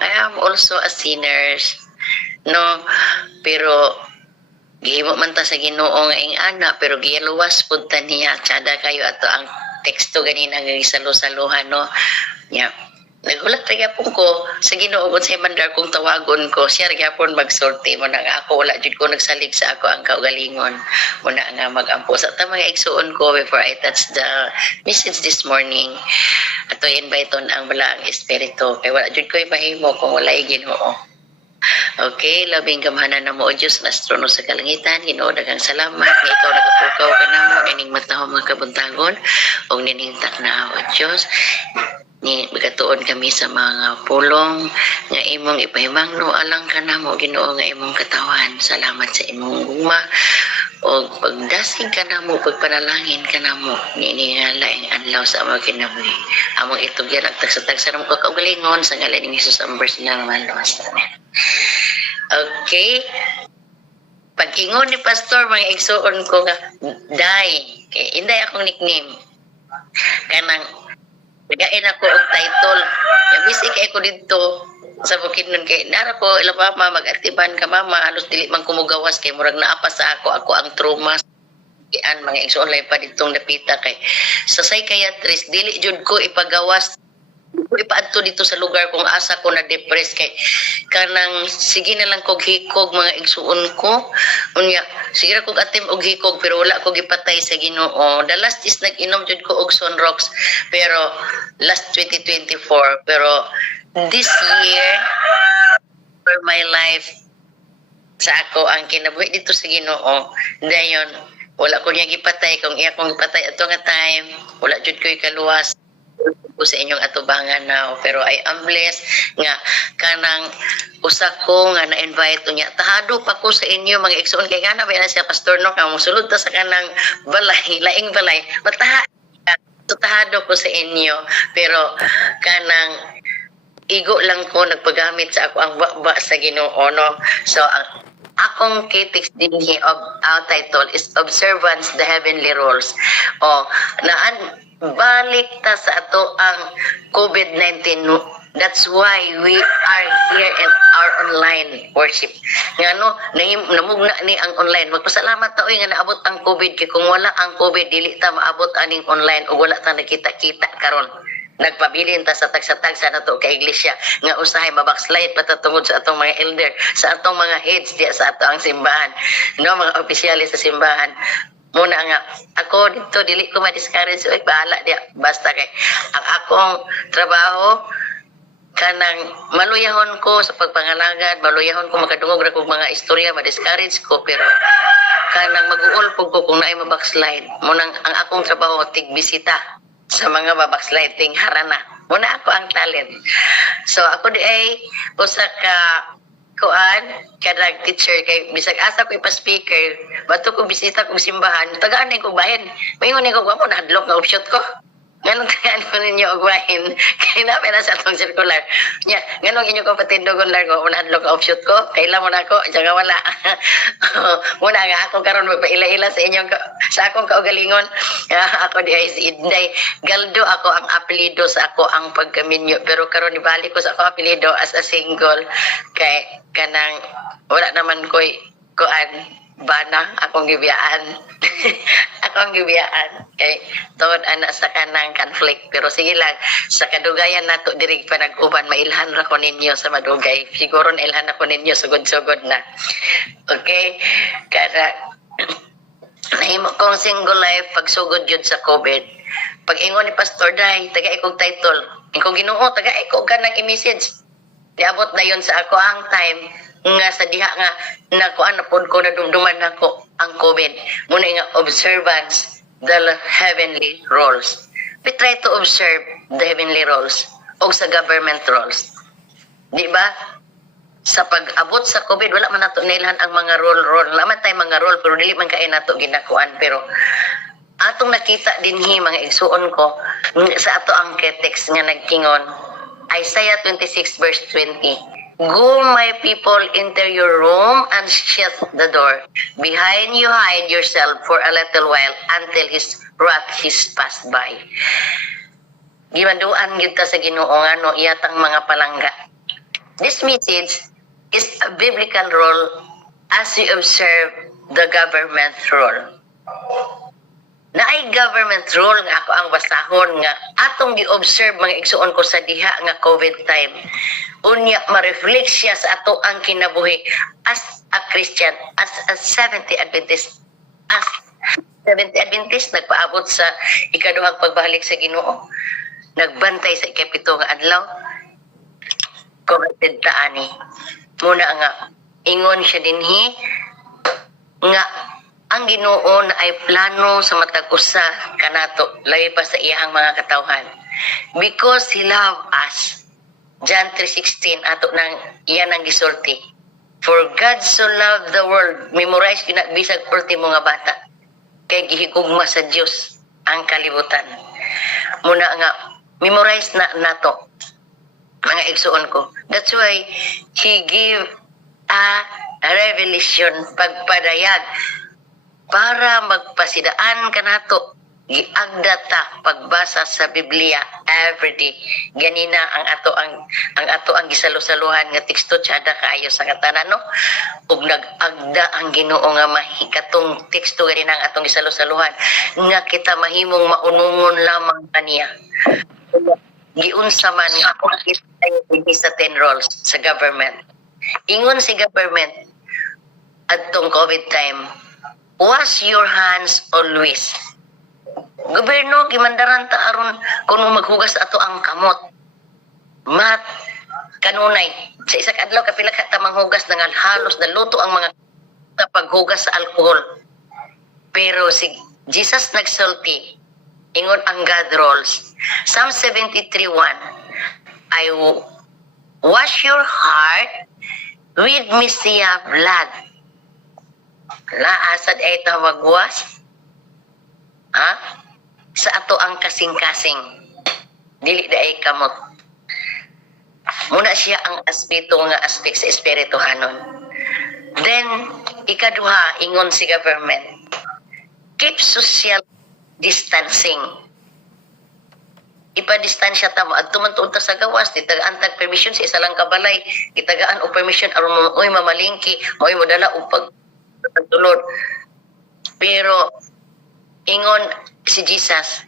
I am also a sinners, no? Pero gihimo man ta sa Ginoo nga ing ana, pero giyaluwas pud ta niya. Tsada kayo ato ang teksto ganina nga gisalo-saluhan, no? Yeah. Nagulat ra gyapon ko sa Ginoo kung say mandar kong tawagon ko, siya ra gyapon magsulti mo na nga ako wala jud ko nagsalig sa ako ang kaugalingon mo na nga magampo sa ta mga igsuon ko before I touch the message this morning. Ato invite ang balaang espiritu kay wala jud ko mahimo kung walay Ginoo. Okay, labing gamhanan na mo o Diyos na astrono sa kalangitan. Ginoo daghang salamat nga ikaw nagapukaw ka namo nining matahong mga kabuntagon o nining takna o Diyos. Ni magatuon kami sa mga pulong nga imong ipahimangno alang ka namo Ginoo nga imong katawan. Salamat sa imong guma o pagdasig ka namo, pagpanalangin ka namo ni laing adlaw sa among kinabuhi. Among itugyan at tagsatagsa namo kaugalingon sa ngalan ni Jesus ang personal man lawas. Okay. Pag-ingon ni pastor mga igsuon ko nga day kay inday akong nickname kanang nagain ako og title. Busy kay ko dito sa Bukidnon kay nara ko ila mama mag-aktiban ka mama halos dili man kumugawas kay murag naapa sa ako ang trauma an mga igsoon lay pa ditong napita kay sa psychiatrist dili jud ko ipagawas ipaadto dito sa lugar kung asa ko na depressed kay kanang sige na lang kog hikog mga igsuon ko unya sige ra kog atim og hikog pero wala ko gipatay sa Ginoo. The last is nag-inom jud ko og Sunrox pero last 2024 pero this year for my life sa ako ang kinabuhi dito sa Ginoo dayon wala ko niya gipatay kung iya kong gipatay ato nga time wala jud ko ikaluwas ko sa inyong atubangan now pero I am blessed nga kanang usa ko nga na-invite unya tahado pa ko sa inyo mga igsoon kay ngana ba na siya pastor no kamo sulod ta sa kanang balay laing balay tahado ko sa inyo pero kanang igo lang ko nagpagamit sa ako ang baba sa Ginoo no so ang akong critics din of our title is Observance the Heavenly Rules o naan balik ta sa ato ang COVID-19. That's why we are here in our online worship. Nga no, namugna ni ang online. Magpasalamat ta oy nga naabot ang COVID kay kung wala ang COVID dili ta maabot aning online o wala ta nakita-kita karon. Nagpabilin ta sa tagsa-tagsa na to kay iglesia nga usahay mabackslide patatungod sa atong mga elder, sa atong mga heads diya sa ato ang simbahan. No, mga opisyalis sa simbahan. Muna nga, ako dito, dili ko ma-discourage, bahala diya, basta kay, ang akong trabaho, kanang maluyahon ko sa pagpangalagad, maluyahon ko makadungog ra kog mga istorya, ma-discourage ko, pero kanang mag-uol po ko kung naay mabackslide. Muna ang akong trabaho, tigbisita sa mga mabackslide, ting harana. Muna ako ang talent. So ako di ay, usa ka, kuan kada teacher kay bisag asa ko ipa-speaker bato ko bisita ko simbahan tagaan ni ko bahin maingon ni ko mo nahadlok nga option ko Ganun ano ninyo ugwain. Kaya na na sa atong circular. Nya, ganun inyo kapatid dogon largo una adlok offshoot ko. Kaila mo na ako, jaga wala. Muna nga ako karon magpaila-ila sa inyong sa akong kaugalingon. Ako di ay si Inday. Galdo ako ang apelyido sa ako ang pagkaminyo. Pero karon ibalik ko sa ako apelyido as a single kay kanang wala naman ko'y kuan bana akong gibiyaan. Akong gibiyaan kay tungod ana sa kanang conflict, pero sige lang sa kadugayan nato diri panag-uban mailhan ra ko ninyo sa madugay, siguro nailhan ako ninyo sugod-sugod na. Okay, kada nahimo kong single life pagsugod yun sa COVID. Pag ingon ni Pastor Day taga ikog title ikog Ginoo taga ikog kanang i-message niabot na yun sa ako ang time nga sa diha nga nakuan na pod ko na dumduman nako ang COVID. Muna nga observance the heavenly roles. We try to observe the heavenly roles o sa government roles. Di ba? Sa pag-abot sa COVID, wala man nato nilhan ang mga role. Laman tayo mga role, pero dili man kaya nato ginakuan. Pero atong nakita dinhi mga igsuon ko sa ato ang text nga nagkingon Isaiah 26 verse 20. Go, my people, enter your room and shut the door. Behind you hide yourself for a little while until his wrath is passed by. Gimanduan gyud ta sa Ginoo nga no iyatang mga palangga. This message is a biblical role as we observe the government role. Naay government role nga ako ang basahon nga atong gi-observe mga igsuon ko sa diha nga COVID time. Unya ma-reflect siya sa ato ang kinabuhi as a Christian, as a Seventh Adventist. As Seventh Adventist nagpaabot sa ikaduhang pagbalik sa Ginoo. Nagbantay sa ikapito nga adlaw. Corrected ta ani. Muna nga ingon siya dinhi nga ang Ginoo na ay plano sa matag usa kanato labi pa sa iyang mga katawhan. Because He loved us. John 3:16 ato nang iyan ang gisulti. For God so loved the world. Memorize ginabisag ultimo nga bata. Kay gihigugma sa Dios ang kalibutan. Muna nga memorize na nato mga igsuon ko. That's why He gave a revelation pagpadayag para magpasidaan kanato giagda ta pagbasa sa Biblia everyday. Ganina ang ato ang gisalo-saluhan nga teksto tiada kaayo sa katanan no. Ug nag-agda ang Ginoo nga mahikatong teksto ganina ang atong gisalo-saluhan nga kita mahimong maunungon lamang kaniya. Giunsa man nga ako sa 10 roles sa government. Ingon si government adtong COVID time, wash your hands always. Gobyerno gimandaran ta aron kuno maghugas ato ang kamot. Mat kanunay sa isa ka adlaw kapila ka ta manghugas nga halos naluto ang mga paghugas sa alcohol. Pero si Jesus nagsulti ingon ang God rules. Psalm 73:1 I wash your heart with Messiah blood. Asad ay tawagwas sa ato ang kasing-kasing dili daay kamot. Muna siya ang aspeto nga aspek sa espirituhanon. Then ikaduha ingon si government, keep social distancing. Ipa-distansya ta mo adto man tuod ta sa gawas, ditagaan tag permission sa isa lang kabalay, gitagaan og permission aron moy mamalingki, moy modala og pagtulod. Pero ingon si Jesus,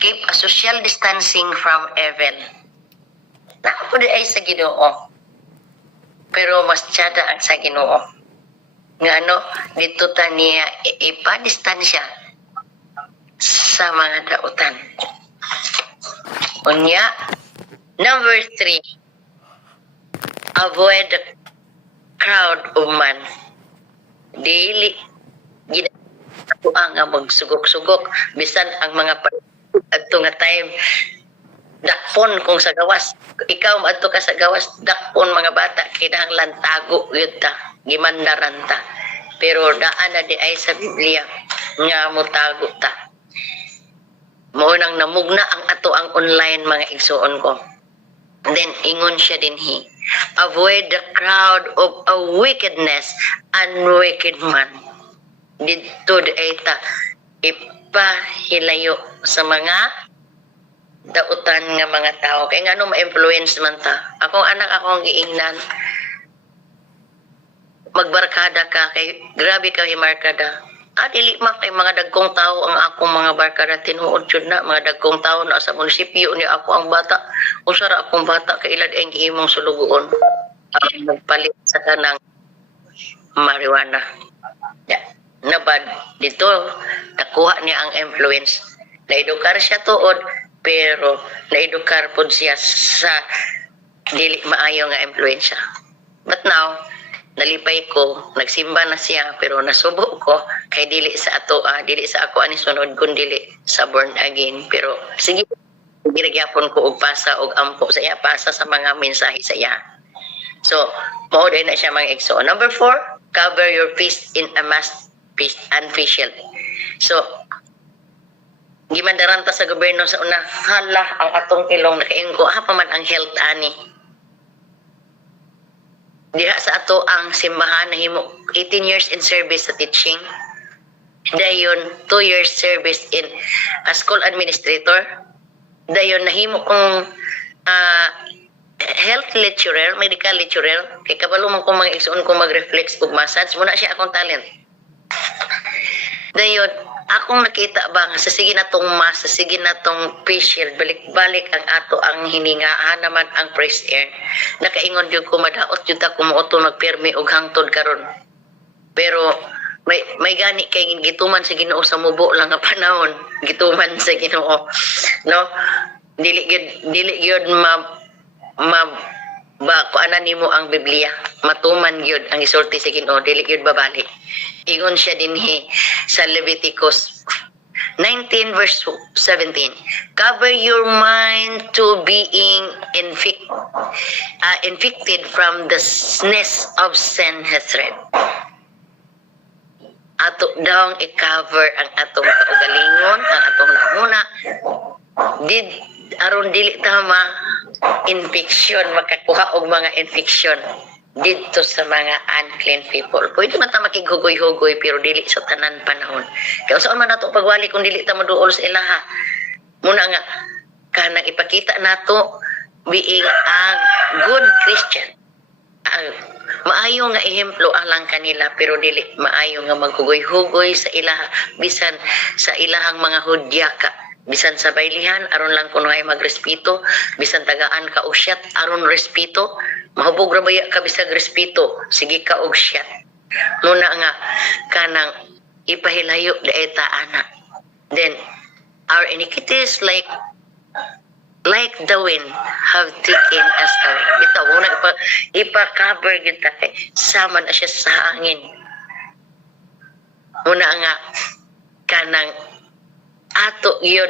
keep a social distancing from evil. Naapod ay sa Ginoo. Pero mas tiyada ang sa Ginoo. Nga dito ta niya ipa-distansya sa mga dautan. Unya, number 3, avoid the crowd of man. Dili ako ang magsugok-sugok bisan ang mga adto nga time dakpon kung sa gawas ikaw adto ka sa gawas dakpon mga bata kinahanglan tago gyud ta gimandaran ta pero daan na di ay sa Biblia nga motago ta mo nang namugna ang ato ang online mga igsuon ko. Then ingon siya dinhi, avoid the crowd of a wickedness and wicked man. Dito daita ipahilayo sa mga dautan nga mga tao. Kaya nga no ma-influence man ta. Akong anak akong giingnan, magbarkada ka, kay grabe ka himarkada. Dili ma kay mga dagkong tao ang akong mga barkada tinuod jud na, mga dagkong tao na sa munisipyo ni ako ang bata. Usara akong bata kay ilad ang gihimong sulugoon. Ang nagpalit sa kanang marijuana. Nabad dito nakuha niya ang influence. Naedukar siya tuod pero naedukar pod siya sa dili maayo nga influensya. But now nalipay ko, nagsimba na siya, pero nasubo ko, kay dili sa ato, dili sa ako ani sunod, kun dili sa born again. Pero sige, giragyapon ko og pasa og ampo sa iya, pasa sa mga mensahe sa iya. So, mao din na siya mga igsoon. Number 4, cover your face in a mask and face shield. So, gimandaran ta sa gobyerno sa una, hala ang atong ilong nakaingko, pa man ang health ani. Diha sa ato ang simbahan nahimo 18 years in service sa teaching. Dayon 2 years service in school administrator. Dayon nahimo kong health lecturer, medical lecturer. Kay kabalo man kong mga igsoon kong mag-reflex ug massage, muna siya akong talent. Dayon akong nakita ba nga sa sige na tong mask, sa sige na tong face shield, balik-balik ang ato ang hiningaan naman ang fresh air. Nakaingon jud ko madaot jud ta kumuoto nagpermi og hangtod karon. Pero may gani kay gituman sa Ginoo sa mubo lang nga panahon, gituman sa Ginoo. No? Dili gyud kuanan nimo ang Biblia, matuman gyud ang isulti sa Ginoo, dili gyud babalik. Ingon siya dinhi sa Leviticus 19 verse 17. Cover your mind to being infected from the snare of Senhesred. Ato daw i-cover ang atong kaugalingon, ang atong nauna. Aron dili tama infection, makakuha og mga infection dito sa mga unclean people. Pwede man ta makighugoy-hugoy pero dili sa tanan panahon. Kaya saan man nato pagwali kung dili ta maduol sa ilaha. Muna nga kanang ipakita nato being a good Christian. Maayo nga ehemplo alang kanila pero dili maayo nga maghugoy-hugoy sa ilaha bisan sa ilahang mga hudyaka. Bisan sa baylihan, aron lang kuno ay magrespeto, bisan tagaan ka og shot, aron respeto, mahubog ra baya ka bisag respeto, sige ka og shot. Muna nga kanang ipahilayo daeta ana. Then our iniquities like the wind have taken us away. Bitaw muna ipa-cover kita kay sama na siya sa hangin. Muna nga kanang ato yun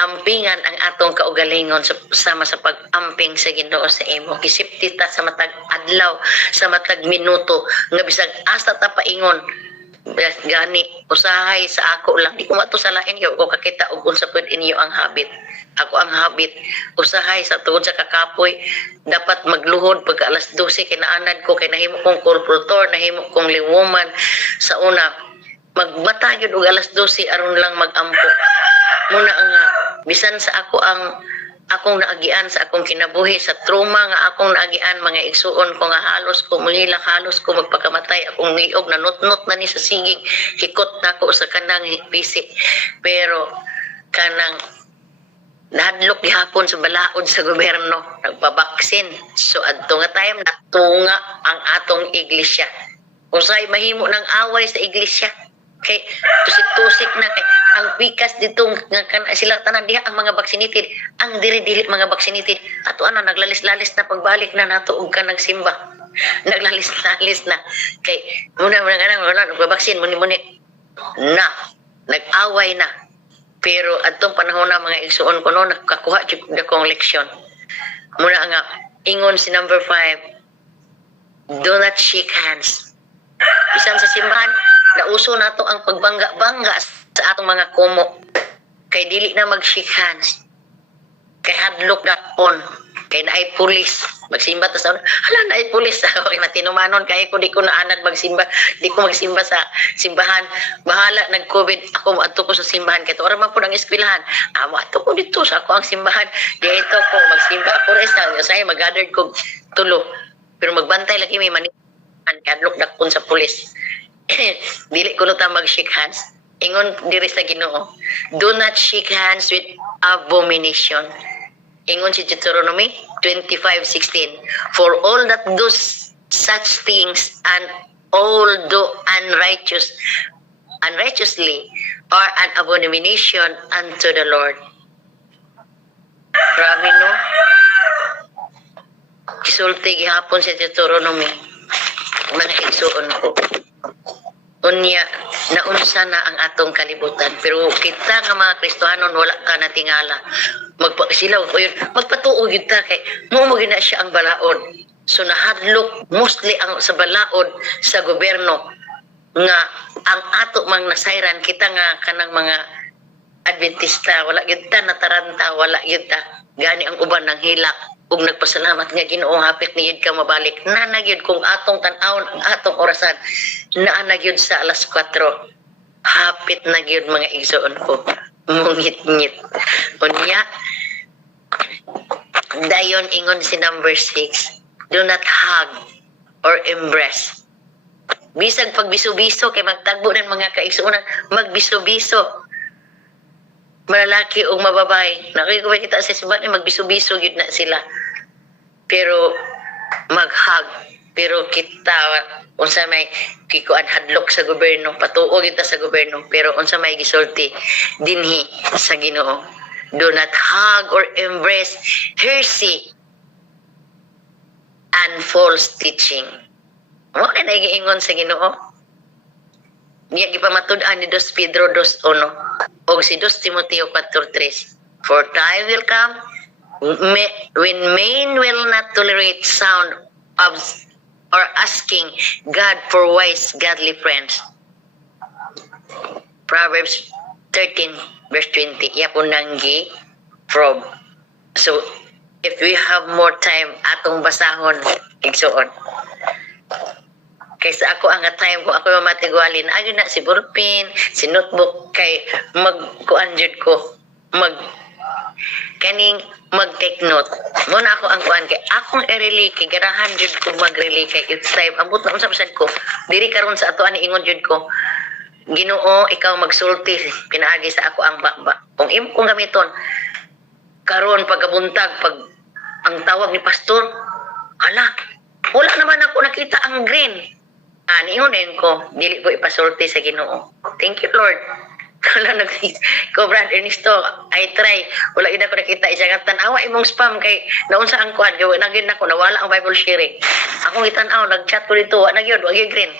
ampingan ang atong kaugalingon sama sa pag-amping sa Ginoo sa imo. Kisipti ta sa matag adlaw, sa matag minuto nga bisag asa ta paingon gani usahay sa ako lang, di ko matusalain yo ko kakita og unsa pud inyo ang habit. Ako ang habit usahay sa tuod sa kakapoy dapat magluhod pagka alas 12 kinaanad ko kay nahimo kong corporator, nahimo kong liwuman sa una. Magmata yun og alas 12 aron lang mag-ampo. Muna ang bisan sa ako ang akong naagian sa akong kinabuhi sa trauma nga akong naagian mga igsuon ko nga halos ko mulilak, halos ko magpakamatay, akong niog na notnot na ni sa sigig, hikot na ko sa kanang bisik. Pero kanang nahadlok gihapon sa balaod sa gobyerno, nagpabaksin. So adto nga time natunga ang atong iglesia. Usay mahimo ng away sa iglesia. Kay tusik-tusik na kay ang pikas dito nga sila tanan diha ang mga vaccinated, ang dili-dili mga vaccinated ato ana naglalis-lalis na pagbalik na nato og kanang simba, naglalis-lalis na kay muna wala nagbabaksin muni na nag-away na. Pero adtong panahon na mga igsuon ko no nakakuha jud dakong leksyon. Muna nga ingon si number 5, do not shake hands. Bisan sa simbahan nauso nato ang pagbangga-bangga sa atong mga kumo. Kay kay dili na mag-shake hands. Kay hadlok on. Kay naay pulis. Magsimba tas hala naay pulis. Okay, matinumanon kay ko di ko naanad magsimba. Di ko magsimba sa simbahan. Bahala nag-COVID ako adto ko sa simbahan kay ora man pud ang eskwelahan. Amo adto ko dito sa ako ang simbahan. Di ito ko magsimba ako resa say mag-gathered ko tulo. Pero magbantay lagi may manian kay hadlok dakon sa pulis. Dili ko ta mag-shake hands. Ingon diri sa Ginoo. Do not shake hands with abomination. Ingon si Deuteronomy 25:16. For all that do such things and all do unrighteously are an abomination unto the Lord. Grabe no? Kisulti gihapon si Deuteronomy. Manahigsuon ko. Unya, naunsa na ang atong kalibutan. Pero kita nga mga Kristohanon, wala ka natingala. Magpasilaw ko yun. Magpatuog yun ta kay mo na siya ang balaod. So nahadlok mostly ang sa balaod sa gobyerno nga ang ato mang nasayran kita nga kanang mga Adventista, wala yun ta nataranta, wala yun ta gani ang uban ng hilak. Ug nagpasalamat nga Ginoo hapit ni yun ka mabalik. Nanagyod kung atong tan-awon ang atong orasan. Naanagyod sa alas 4. Hapit na gyud mga igsoon ko. Mungit-ngit. Unya dayon ingon si number 6. Do not hug or embrace. Bisag pagbiso-biso kay magtagbo ng mga kaigsuonan, magbiso-biso. Malalaki o mababay. Nakikita kita sa simbahan, magbiso-biso yun na sila. Pero mag-hug. Pero kita, unsa may kikuan hadlok sa gobyerno, patuog kita sa gobyerno, pero unsa may gisulti dinhi sa Ginoo. Do not hug or embrace heresy and false teaching. Mo na giingon sa Ginoo. Niya gipamatud-an ni 2 Pedro 2:1 o si 2 Timoteo 4:3. For time will come when men will not tolerate sound of or asking God for wise, godly friends. Proverbs 13:20. Yapon nanggi from. So, if we have more time, atong basahon, igsuon. Kaysa ako ang time ko, ako mamatigualin, ayun na si Burpin, si notebook, kay magkuan jud ko, mag-take note. Muna ako ang kuan kay akong i-relay kay garahan jud ko mag-relay kay it's time. Ambot na usab sad ko. Diri karon sa ato ani ingon jud ko. Ginoo, ikaw magsulti pinaagi sa ako ang bakba. Kung imong gamiton karon pagabuntag pag ang tawag ni pastor, ala, wala naman ako nakita ang green. Niunin ko, dili ko ipasulti sa Ginoo. Thank you, Lord. Kala ko, Brad Ernesto, I try. Wala yun ako nakita. Isang tanawa imong spam kay naunsa ang kuhan. Nagin ako, nawala ang Bible sharing. Akong itanaw, nag-chat ko dito. Wag yun green.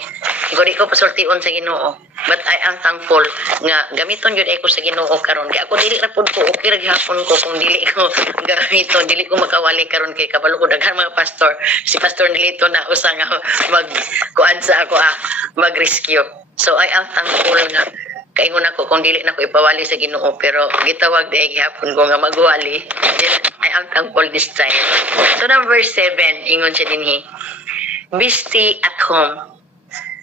Di ko pasultion sa Ginoo. But I am thankful nga gamiton yun ako sa Ginoo karon. Kaya ako dili rapod ko, okay raghapon ko kung dili ko gamiton, dili ko makawali karon kay kabalo ko daghan mga pastor. Si Pastor Nilito na usa nga mag-kuan sa ako mag-rescue. So I am thankful nga kaingon ako kung dili na ko ipawali sa Ginoo pero gitawag di gihapon ko nga magwali. I am thankful this time. So number 7 ingon siya dinhi. Be stay at home.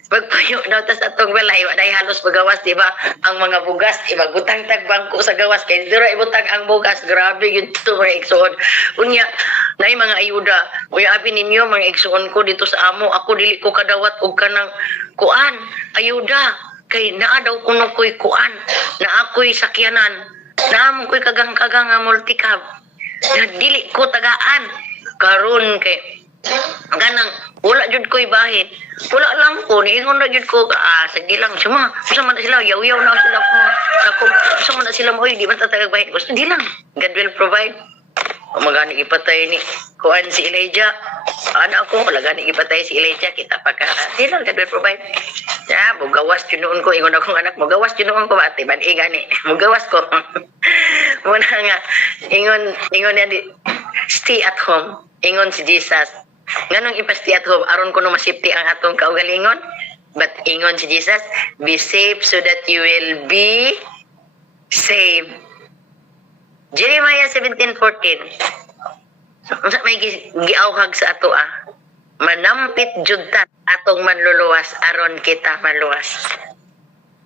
Pagpayo daw tas atong balay wa day halos pagawas di ba ang mga bugas ibagutang tag bangko sa gawas kay dira ibutang ang bugas grabe gyud to mga igsoon unya nay mga ayuda uya abi ninyo mga igsoon ko dito sa amo ako dili ko kadawat og kanang kuan ayuda kay naa daw kuno koy kuan na ako'y sakyanan na amo koy kagang-kagang nga multicab na dili ko tagaan karon kay ganang wala jud ko'y bahin wala lang ko niingon na jud ko sige lang sama man sila yaw-yaw na sila ko sama na sila mo di man tatagag bahin ko hindi lang God will provide magani ipatay ni kuan si Elijah anak ko wala gani ipatay si Elijah kita pagka hindi lang God will provide ya mugawas jud noon ko ingon akong anak mugawas jud noon ko bati man gani mugawas ko muna nga ingon niya di stay at home ingon si Jesus nganong ipasti at home aron kuno masipti ang atong kaugalingon but ingon si Jesus be safe so that you will be saved Jeremiah 17:14. Unsa may giawhag sa ato manampit jud ta atong manluluwas aron kita maluwas.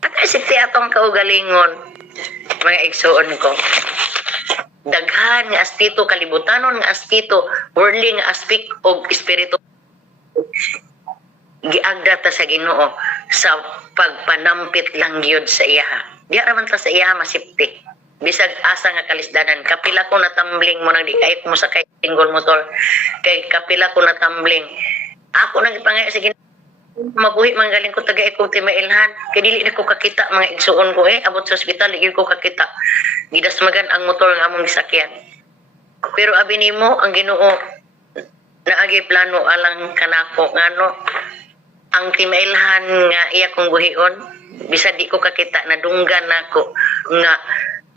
At isipti atong kaugalingon, mga igsuon ko. Daghan nga astito, kalibutanon nga astito, worldly nga aspik og espiritu giagda ta sa Ginoo sa pagpanampit lang gyud sa iya. Di raman ta sa iya masipti. Bisag asa nga kalisdanan, kapila ko natambling mo nang di kay mo sa kay single motor. Kay kapila ko natambling. Ako nang ipangay sa Ginoo mabuhi manggaling ko taga ko timailhan. Kay dili na ko kakita mga igsuon ko abot sa ospital di ko kakita. Gidasmagan ang motor nga among gisakyan. Pero abi nimo ang Ginoo naagi plano alang kanako ngano ang timailhan nga iya kong buhion bisa di ko kakita nadunggan nako nga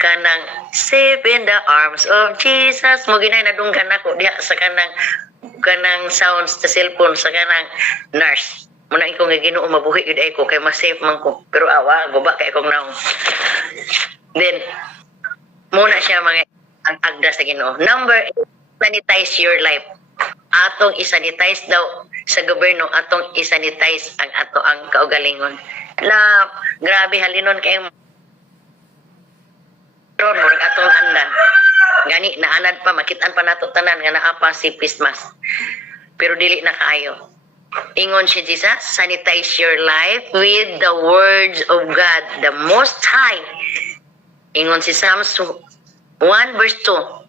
kanang safe in the arms of Jesus mo ginay nadunggan nako diha sa kanang sounds sa cellphone sa kanang nurse mo na iko nga Ginoo mabuhi gid ay ko kay mas safe man ko pero awa guba kay kong naong then muna siya mga ang agda sa Ginoo. Number 8, sanitize your life. Atong isanitize daw sa gobyerno, atong isanitize ang ato ang kaugalingon. Na grabe halinon kay ron murag atong andan. Gani naanad pa makitaan pa nato tanan nga naa pa si Christmas. Pero dili na kaayo. Ingon si Jesus, sanitize your life with the words of God, the Most High. Ingon si Psalms 1 verse 2.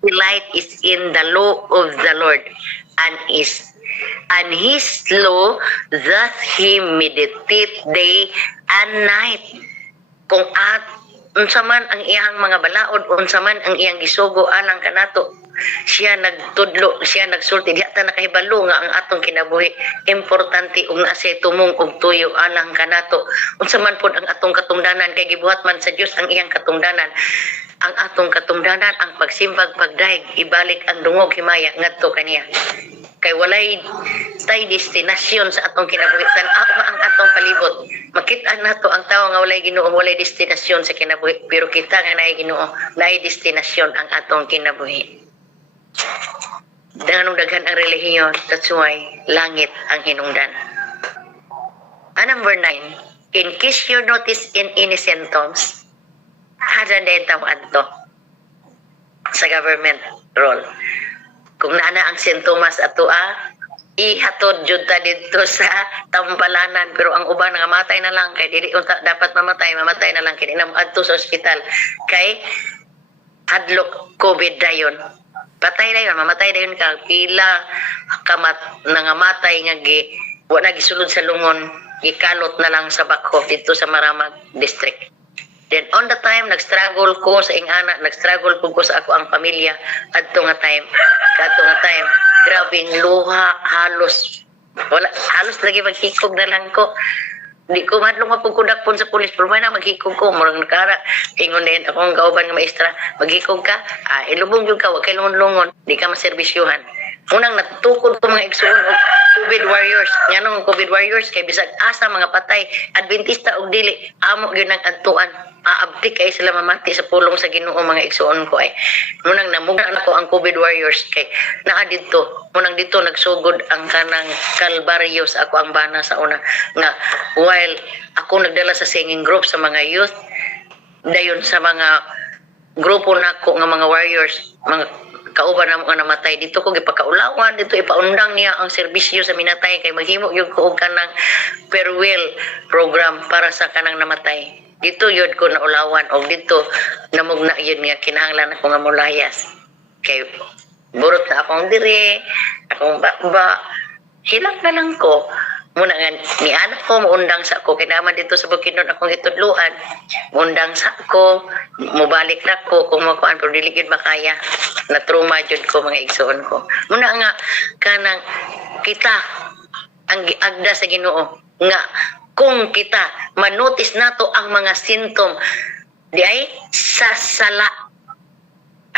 Delight is in the law of the Lord, and his law doth he meditate day and night. Kung unsa man ang iyang mga balaod, unsa man ang iyang gisugo alang kanato, siya nagtudlo, siya nagsulti diha ta nakahibalo nga ang atong kinabuhi importante ug naa siya tumong og tuyo alang kanato. Unsa man pod ang atong katungdanan kay gibuhat man sa Dios ang iyang katungdanan. Ang atong katungdanan ang pagsimbag pagdaig ibalik ang dungog himaya ngadto kaniya kay walay tay destinasyon sa atong kinabuhi tan-aw ang atong palibot makit-an nato ang tawo nga walay Ginoo walay destinasyon sa kinabuhi pero kita nga naay Ginoo naay destinasyon ang atong kinabuhi daghan ang relihiyon that's why langit ang hinungdan. Number 9, in case you notice in any symptoms hada na itang adto sa government role. Kung naana ang sintomas ato ihatod jud ta dito sa tampalanan pero ang uban nga matay na lang kay dili unta dapat mamatay na lang kay inam adto sa ospital kay adlok COVID dayon. Patay dayon, mamatay dayon ka pila nangamatay nga wala gisulod sa lungon gikalot na lang sa Bacoor dito sa Maramag district. Then on the time nagstruggle ko sa ingana, nagstruggle ko sa ako ang pamilya adto nga time grabing luha halos lagi maghikog na lang ko. Di ko madlong mapugkudak pon sa pulis pero may na maghikog ko murag nakara ingon din akong kauban nga maestra maghikog ka ilubong jud ka wa kay lungon di ka maserbisyuhan. Unang natutukod ko mga igsuon og COVID warriors. Nganong COVID warriors kay bisag asa mga patay, Adventista og dili, amo gyud nang adtuan. Aabtik kay sila mamati sa pulong sa Ginoo mga igsuon ko ay. Munang namuga nako ang COVID warriors kay naa didto. Munang dito nagsugod ang kanang kalbaryo sa ako ang bana sa una nga while ako nagdala sa singing group sa mga youth dayon sa mga grupo nako nga mga warriors, mga kauban na mga namatay dito ko gipakaulawan dito ipaundang niya ang serbisyo sa minatay kay maghimo yung ko og kanang farewell program para sa kanang namatay dito yun ko naulawan og dito namugna yun nga kinahanglan ako nga mulayas kay burot na akong diri akong bakba hilak na lang ko muna nga ni anak ko muundang sa ako kay naman dito sa Bukidnon akong gitudluan muundang sa ako mubalik na ko kung makuan pero dili gid makaya na trauma jud ko mga igsoon ko muna nga kanang kita ang giagda sa Ginoo nga kung kita manotice nato ang mga symptom di ay sasala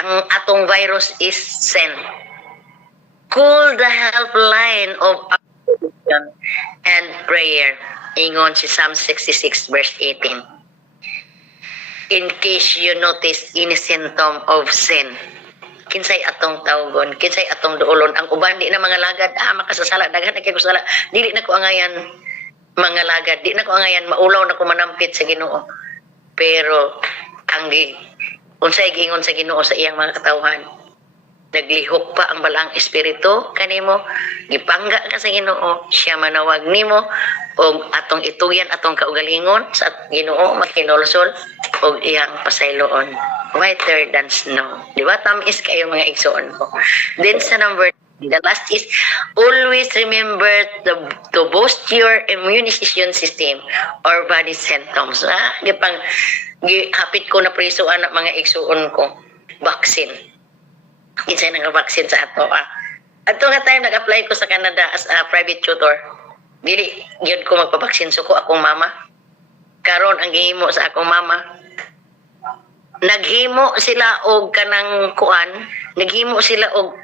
ang atong virus is sent call the helpline of and prayer. Ingon si Psalm 66 verse 18. in case you notice any symptom of sin. Kinsay atong tawgon, kinsay atong duolon. Ang uban di na mga lagad, makasasala, daghan na kay kusala. Dili na ko angayan mga lagad, di na ko angayan maulaw na ko manampit sa Ginoo. Pero ang unsay giingon sa Ginoo sa iyang mga katawhan, naglihok pa ang balang espiritu kanimo, gipangga ka sa Ginoo, siya manawag nimo og atong ituyan atong kaugalingon sa Ginoo, makinulsol og iyang pasayloon, whiter than snow. Di ba? Tamis kayo mga igsoon ko. Then sa number, the last is always remember to boost your immunization system or body symptoms. Gihapit ko na preso anak mga igsoon ko, vaccine. Isa nag-vaccine sa ato. Ato nga tayo nag-apply ko sa Canada as a private tutor. Dili yun ko magpabaksin so ko akong mama. Karon ang gihimo sa akong mama, naghimo sila og kanang kuan, naghimo sila og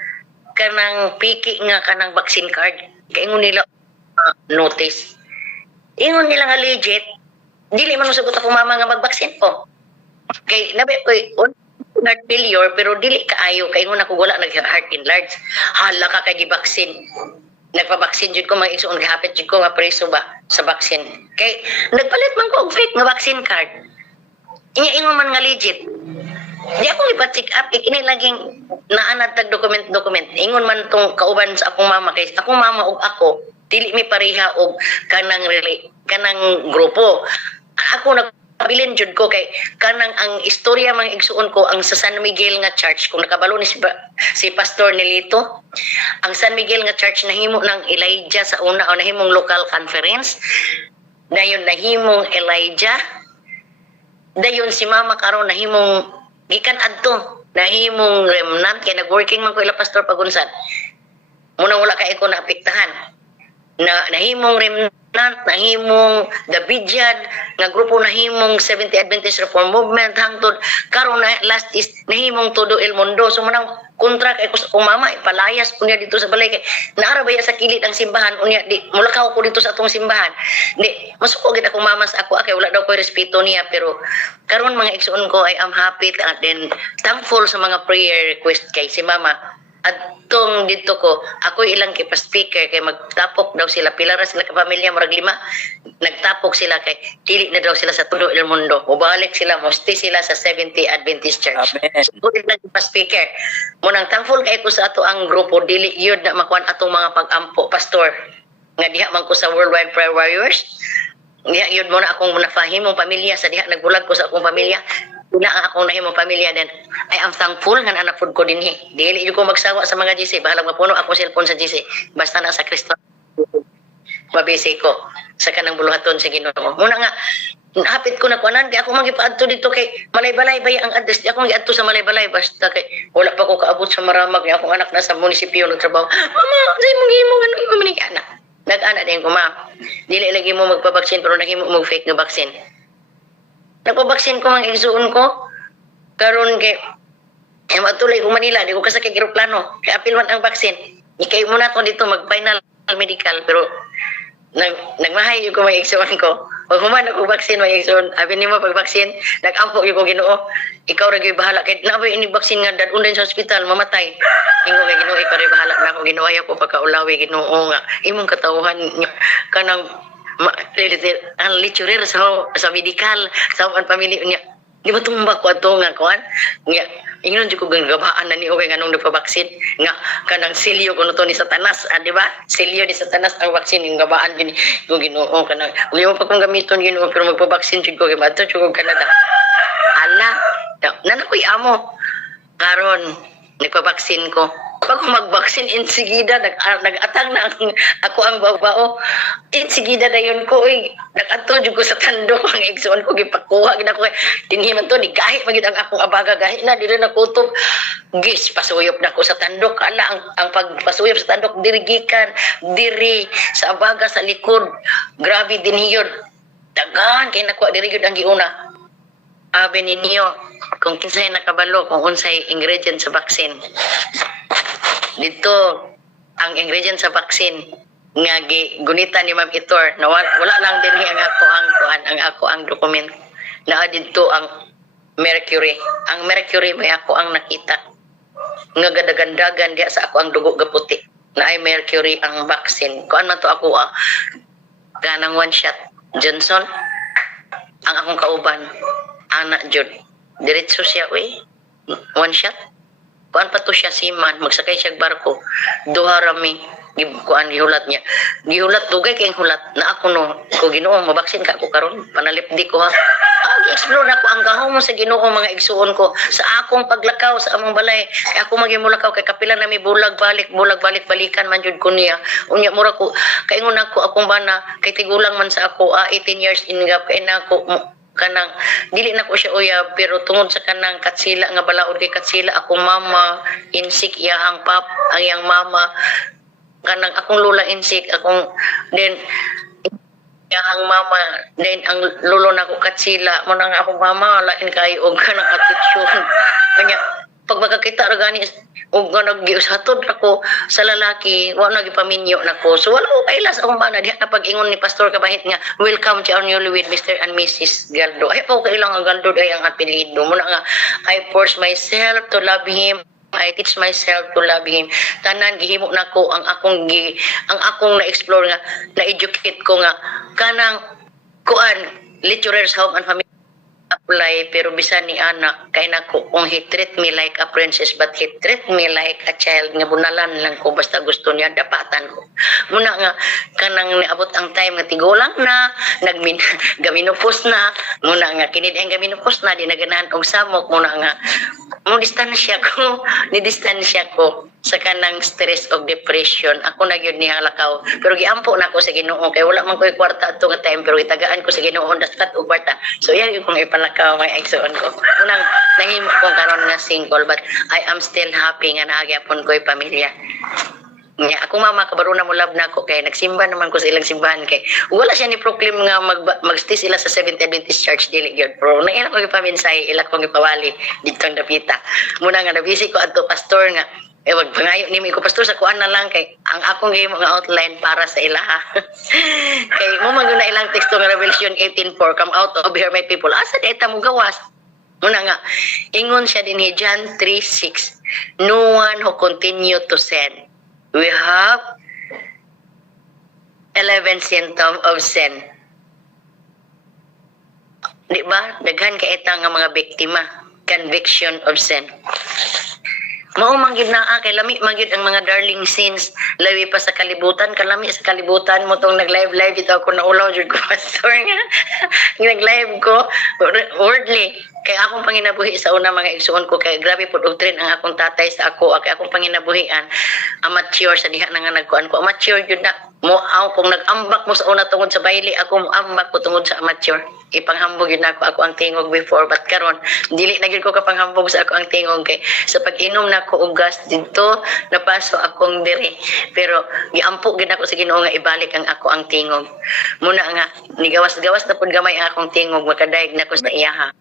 kanang piki nga kanang vaccine card. Kaingon nila notice. Ingon nila nga legit. Dili man sugot akong mama nga magbaksin ko. Kay nabi ko heart failure pero dili kaayo kay ingon ako wala nag-heart enlarge. Hala ka kay gibaksin. Nagpabaksin jud ko mga igsoon gihapit jud ko nga preso ba sa vaccine. Kay nagpalit man ko og fake nga vaccine card. Ingon man nga legit. Di ako ipa-check up kini laging naanad tag document. Ingon man tong kauban sa akong mama kay akong mama ug ako dili mi pareha og kanang grupo. Ako nagpabilin jud ko kay kanang ang istorya mga igsuon ko ang sa San Miguel nga church kung nakabalo ni si Pastor Nelito, ang San Miguel nga church nahimo ng Elijah sa una o nahimong local conference, dayon nahimong Elijah, dayon si mama karon nahimong gikan adto, nahimong remnant kay nagworking man ko ila Pastor Pagunsan. Muna wala kay ko naapektahan. Nahimong remnant, nahimong Davidian nga grupo, nahimong 70 Adventist Reform Movement hangtod karon na last is nahimong todo el mundo. So manang kontra kay ko sa akong mama ipalayas ko niya dito sa balay kay naara ba sa kilid ang simbahan unya di mulakaw ko dito sa atong simbahan. Di masuko gid akong mama sa ako kay wala daw ko respeto niya, pero karon mga igsoon ko I am happy and then thankful sa mga prayer request kay si mama. Atong dito ko, ako ilang kipa-speaker kay magtapok daw sila, pila ra sila ka pamilya, murag 5, nagtapok sila kay dili na daw sila sa todo el mundo. Mubalik sila, musti sila sa 70 Adventist Church. So, ilang kipa-speaker. Munang thankful kay ko sa ato ang grupo, dili yun na makuan atong mga pag-ampo, pastor. Nga diha man ko sa Worldwide Prayer Warriors. Diha yun muna akong nafahimong pamilya, sa diha nagbulag ko sa akong pamilya. Una ang akong nahimong pamilya din. I am thankful nga anak food ko din. Dili ko magsawa sa mga GC. Bahalang mapuno ako cellphone sa GC. Basta na sa Kristo. Mabisi ko sa kanang buluhaton sa Ginoo. Muna nga, hapit ko na kuanan. Di ako magipaadto dito kay Malaybalay ba ang address. Di ako magiadto sa Malaybalay. Basta kay wala pa ko kaabot sa Maramag. Akong anak na sa munisipyo nagtrabaho. Mama, sa'yo mong himong ano yung manik anak. Nag-anak din ko, ma. Dili lagi mo magpabaksin pero nahimo mo fake na baksin. Nagpabaksin ko mga igsuon ko. Karon kay matulay ko Manila, di ko kasakit eroplano. Kaya apil man ang baksin. Ikay muna ko dito mag-final medical pero nagmahay ko mga igsuon ko. Pag human ako baksin mga igsuon, abi nimo pag baksin, nag-ampo ko Ginoo. Ikaw ra gyud bahala kay naboy ini baksin nga dadun din sa ospital mamatay. Ingo kay Ginoo ikaw ra bahala na ako Ginoo ayo ko pagkaulawi Ginoo nga imong katawhan kanang ang lecturer sa medical sa pamilya niya di ba tumbak ko ato nga kuan nga ingnon jud ko gagabaan na ni okay nganong nagpabaksin nga kanang silyo kuno to ni Satanas di ba silyo ni Satanas ang vaksin yung gabaan din yung Ginoo kanang uli mo pa kung gamiton Ginoo pero magpabaksin jud ko kay bato jud ko Canada ala nanakoy amo karon nagpabaksin ko. Pag magbaksin, insigida, nag-atang na ako ang babao. Insigida na yun ko, nag-atod ko sa tandok, ang igsuon ko, gipakuha, gina ko, dinhiman to, di gahi, magid ang akong abaga, gahi na, dili na kutob. Gis, pasuyop na ko sa tandok, ala, ang pagpasuyop sa tandok, dirigikan, diri, sa abaga, sa likod, grabe din yun. Dagan, kaya nakuha, dirigid ang giuna. Abi ninyo, kung kinsay nakabalo, kung unsay ingredient sa vaccine. Dito ang ingredient sa vaccine nga gunita ni Ma'am Itor na wala lang din ang ako ang dokument na dito ang Mercury. Ang Mercury may ako ang nakita. Nga gadagandagan diya sa ako ang dugo gaputi. Na ay Mercury ang vaccine. Kuan man to ako ganang one shot. Johnson. Ang akong kauban. Anak Jud. Diretso siya one shot. Kuan pa to siya siman. Magsakay siya barko. Duha rami. Kuan gihulat niya. Gihulat dugay kay hulat na ako no. Ko Ginoo mabaksin ka ako karon. Panalipdi ko ha. Explore na ko ang gahom mo sa Ginoo mga igsuon ko sa akong paglakaw sa among balay. Kay ako magimulakaw kay kapila na mi bulag balik balikan man jud ko niya. Unya mura ko kaingon ako akong bana kay tigulang man sa ako 18 years in gap kay nako kanang dili na ko siya uyab pero tungod sa kanang katsila nga balaod kay katsila akong mama insik iyang pap ang iyang mama kanang akong lula insik akong then ang mama then ang lolo nako katsila mo nang akong mama lain kayo og kanang attitude kanya pag makakita ra gani og naggiusatod ako sa lalaki wa na gipaminyo nako so wala ko kailas akong bana diha na pag-ingon ni pastor kabahit nga welcome to our newlywed Mr. and Mrs. Galdo ay pa ko kailang ang Galdo ay ang apelyido mo na nga I force myself to love him I teach myself to love him. Tanan gihimo nako ang akong na-explore nga na-educate ko nga kanang kuan lecturer's home and family apply pero bisan ni anak kay nako kung he treat me like a princess but he treat me like a child nga bunalan lang ko basta gusto niya dapatan ko muna nga kanang niabot ang time nga tigulang na gaminupos na muna nga kinid ang gaminupos na di naganahan og samok muna nga mo distansya ko sa kanang stress of depression ako na gyud niya lakaw pero giampo na ako sa Ginoo kay wala man koy kwarta ato nga time pero itagaan ko sa Ginoo daskat og kwarta so yan yung kung ipalakaw may igsoon ko unang nahimo ko karon nga single but I am still happy nga naagyapon ko'y pamilya nga akong mama kabaro na mo love na ako kay nagsimba naman ko sa ilang simbahan kay wala siya ni proclaim nga magstay sila sa Seventh Adventist Church dili gyud pero na ila ko gipaminsay ila ko gipawali didtong dapita muna nga nabisi ko adto pastor nga wag pangayo nimi ko pastor sa kuan na lang kay ang akong gihimo nga outline para sa ilaha kay mo maguna ilang teksto nga Revelation 18:4 come out of here my people asa data mo gawas muna nga ingon siya din ni John 3:6 no one who continue to sin we have 11 symptoms of sin. Di ba? Daghan ka itang nga mga biktima. Conviction of sin. Mao manggid na kay lami manggid ang mga darling sins lawi pa sa kalibutan kalami sa kalibutan mo tong nag-live ito ako naulaw jud ko pastor nga nag-live ko wordly kay akong panginabuhi sa una mga igsuon ko kay grabe pud og trend ang akong tatay sa ako kay akong panginabuhian amateur sa diha na nga nagkuan ko amateur jud na mo kung nag-ambak mo sa una tungod sa baili ako mo ambak ko tungod sa amateur ipanghambog yun ako ang tingog before but karon dili na gyud ko kapanghambog sa ako ang tingog kay sa pag-inom na ko og gas dito napaso akong diri pero giampo gid ako sa Ginoo nga ibalik ang ako ang tingog muna nga nigawas-gawas na pud gamay ang akong tingog makadaig na ko sa iyaha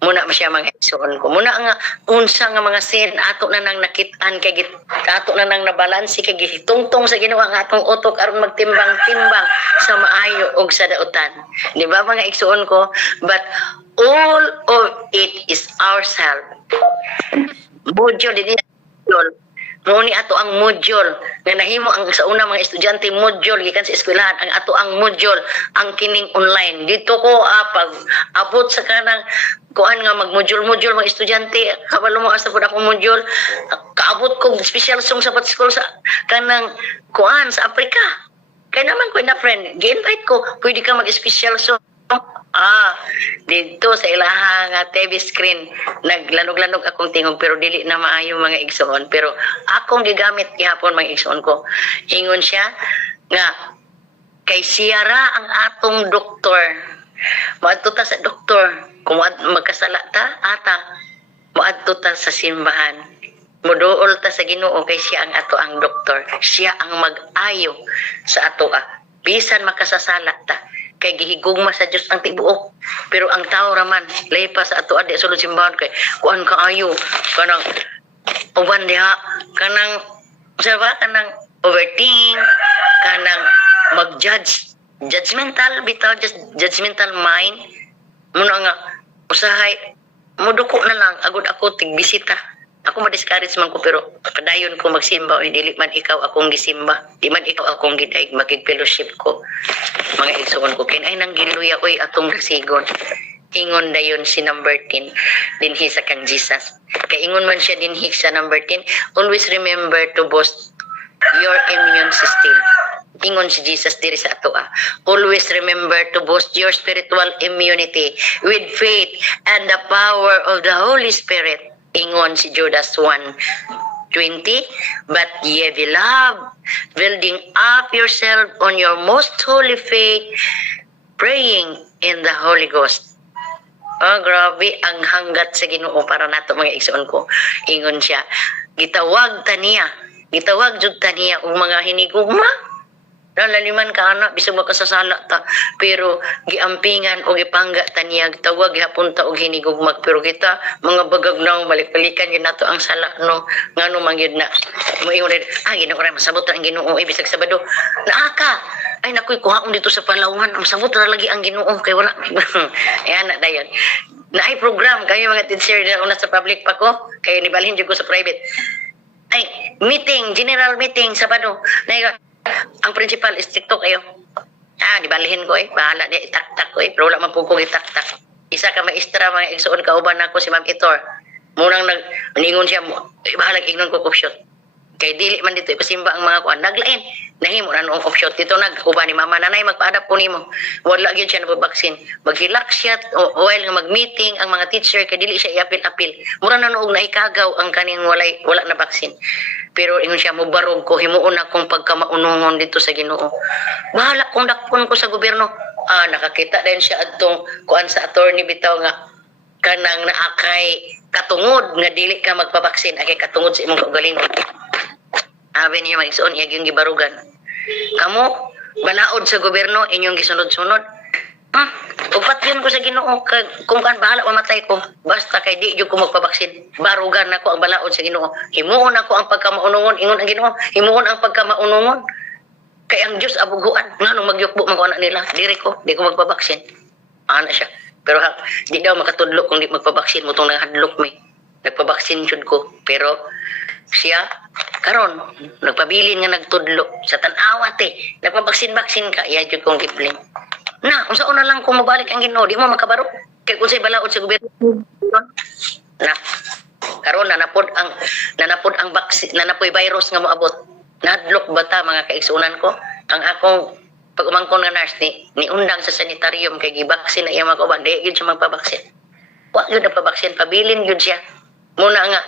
muna siya mga igsoon ko muna nga unsa nga mga sin ato na nang nakit-an kay ato na nang nabalansi kay gitungtong sa Ginoo ang atong utok aron magtimbang-timbang sa maayo ug sa dautan di ba mga igsoon ko but all of it is ourselves module din Muni ato ang module nga nahimo ang sa una mga estudyante module gikan sa eskwelahan ang ato ang module ang kining online dito ko pag abot sa kanang kuan nga mag-module mga estudyante kabalo mo asa pud akong module kaabot kog special song sa school sa kanang kuan sa Africa kay naman ko na friend gi-invite ko pwede ka mag-special song dito sa ilahang TV screen naglanog-lanog akong tingog pero dili na maayo mga igsoon pero akong gigamit gihapon mga igsoon ko ingon siya nga kay siya ra ang atong doktor moadto ta sa doktor kung magkasala ta ata moadto ta sa simbahan moduol ta sa Ginoo kay siya ang ato ang doktor siya ang mag-ayo sa ato bisan makasasala ta kay gihigugma sa Dios ang tibuok pero ang tao raman lay pa sa ato adi sulod simbahan kay kuan kaayo kanang uban diha kanang usaha kanang overthink kanang judgmental bitaw just judgmental mind muna nga usahay muduko na lang agud ako tigbisita. Ako ma-discourage man ko pero padayon ko magsimba o dili man ikaw akong gisimba. Di man ikaw akong gidaig makig-fellowship ko. Mga igsoon ko kin ay nang giluya oy atong rasigon. Ingon dayon si number 10 dinhi sa kan Jesus. Kay ingon man siya dinhi sa number 10, always remember to boost your immune system. Ingon si Jesus diri sa ato always remember to boost your spiritual immunity with faith and the power of the Holy Spirit. Ingon si Judas 1:20, but ye beloved, building up yourself on your most holy faith, praying in the Holy Ghost. Grabe ang hanggat sa Ginoo para nato mga igsoon ko. Ingon siya, gitawag jud taniya og mga hinigugma. Nalaliman ka anak, bisag makasasala ta. Pero giampingan o gipangga taniya, gitawag gihapon ta og hinigugmag. Pero kita, mga bagagnaw, balik-balikan yun nato ang sala, no? Ngano man yun na. Muingon rin, Ginoo rin, masabot na ang Ginoo. Bisag Sabado, naaka! Ay, nakoy, kuhaon dito sa Palawan. Masabot na lagi ang Ginoo. Kaya wala. Ayan na, dayon. Naay program, kayo mga teacher na una sa public pa ko. Kayo nibalhin dyan ko sa private. Ay, meeting, general meeting, Sabado. Ang principal, stricto kayo. Dibalihin ko bahala niya, itaktak ko pero wala man po kong itaktak. Isa ka maestra, mga igsoon kauban ako si Ma'am Itor. Munang ningon siya, bahala ignon ko option. Kay dili man dito ipasimba ang mga kuan. Naglain, nahimo na noong option. Dito nag-uban ni mama, nanay, magpa-adapt po nimo. Wala gyud siya nababaksin. Mag-relax siya, while nga mag-meeting ang mga teacher, kay dili siya iapil-apil. Mura na noong naikagaw ang kaning wala na baksin. Pero ingon siya, mubarog ko, himuon akong pagkamaunungon dito sa Ginoo. Bahala kung dakpon ko sa gobyerno. Nakakita din siya adtong kuan sa attorney bitaw nga kanang naakay katungod nga dili ka magpabaksin, akay katungod sa imong kaugalingon. Sabi niya mag-ison, yung gibarugan. Kamu, balaod sa gobyerno, inyong gisunod-sunod. Upat yun ko sa Ginoo, kung kan bahala mamatay ko, basta kay di ko magpabaksin. Barugan na ko ang balaod sa Ginoo. Himuon ako ang pagkamaunungon, ingon ang Ginoo, himuon ang pagkamaunungon. Kay ang Diyos abuguan, nga nung magyukbo mga anak nila, di ko magpabaksin. Ana siya. Pero di daw makatudlo kung di magpabaksin mo itong nanghadlok may. Nagpabaksin jud ko. Pero siya, karon nagpabilin nga nagtudlo. Sa tanawa nagpabaksin-baksin ka, iya jud kong gibling. Unsa una lang kung mabalik ang Ginoo, di mo makabaro. Kay kung say balaod sa gobyerno. Karon nanapod ang baksin, nanapoy virus nga moabot. Nadlok bata mga kaigsunan ko. Ang akong pag-umangkon nga nurse ni undang sa sanitarium kay gibaksin na iya mga kauban, di gyud siya magpabaksin. Wa gyud na pabaksin, pabilin gyud siya. Muna nga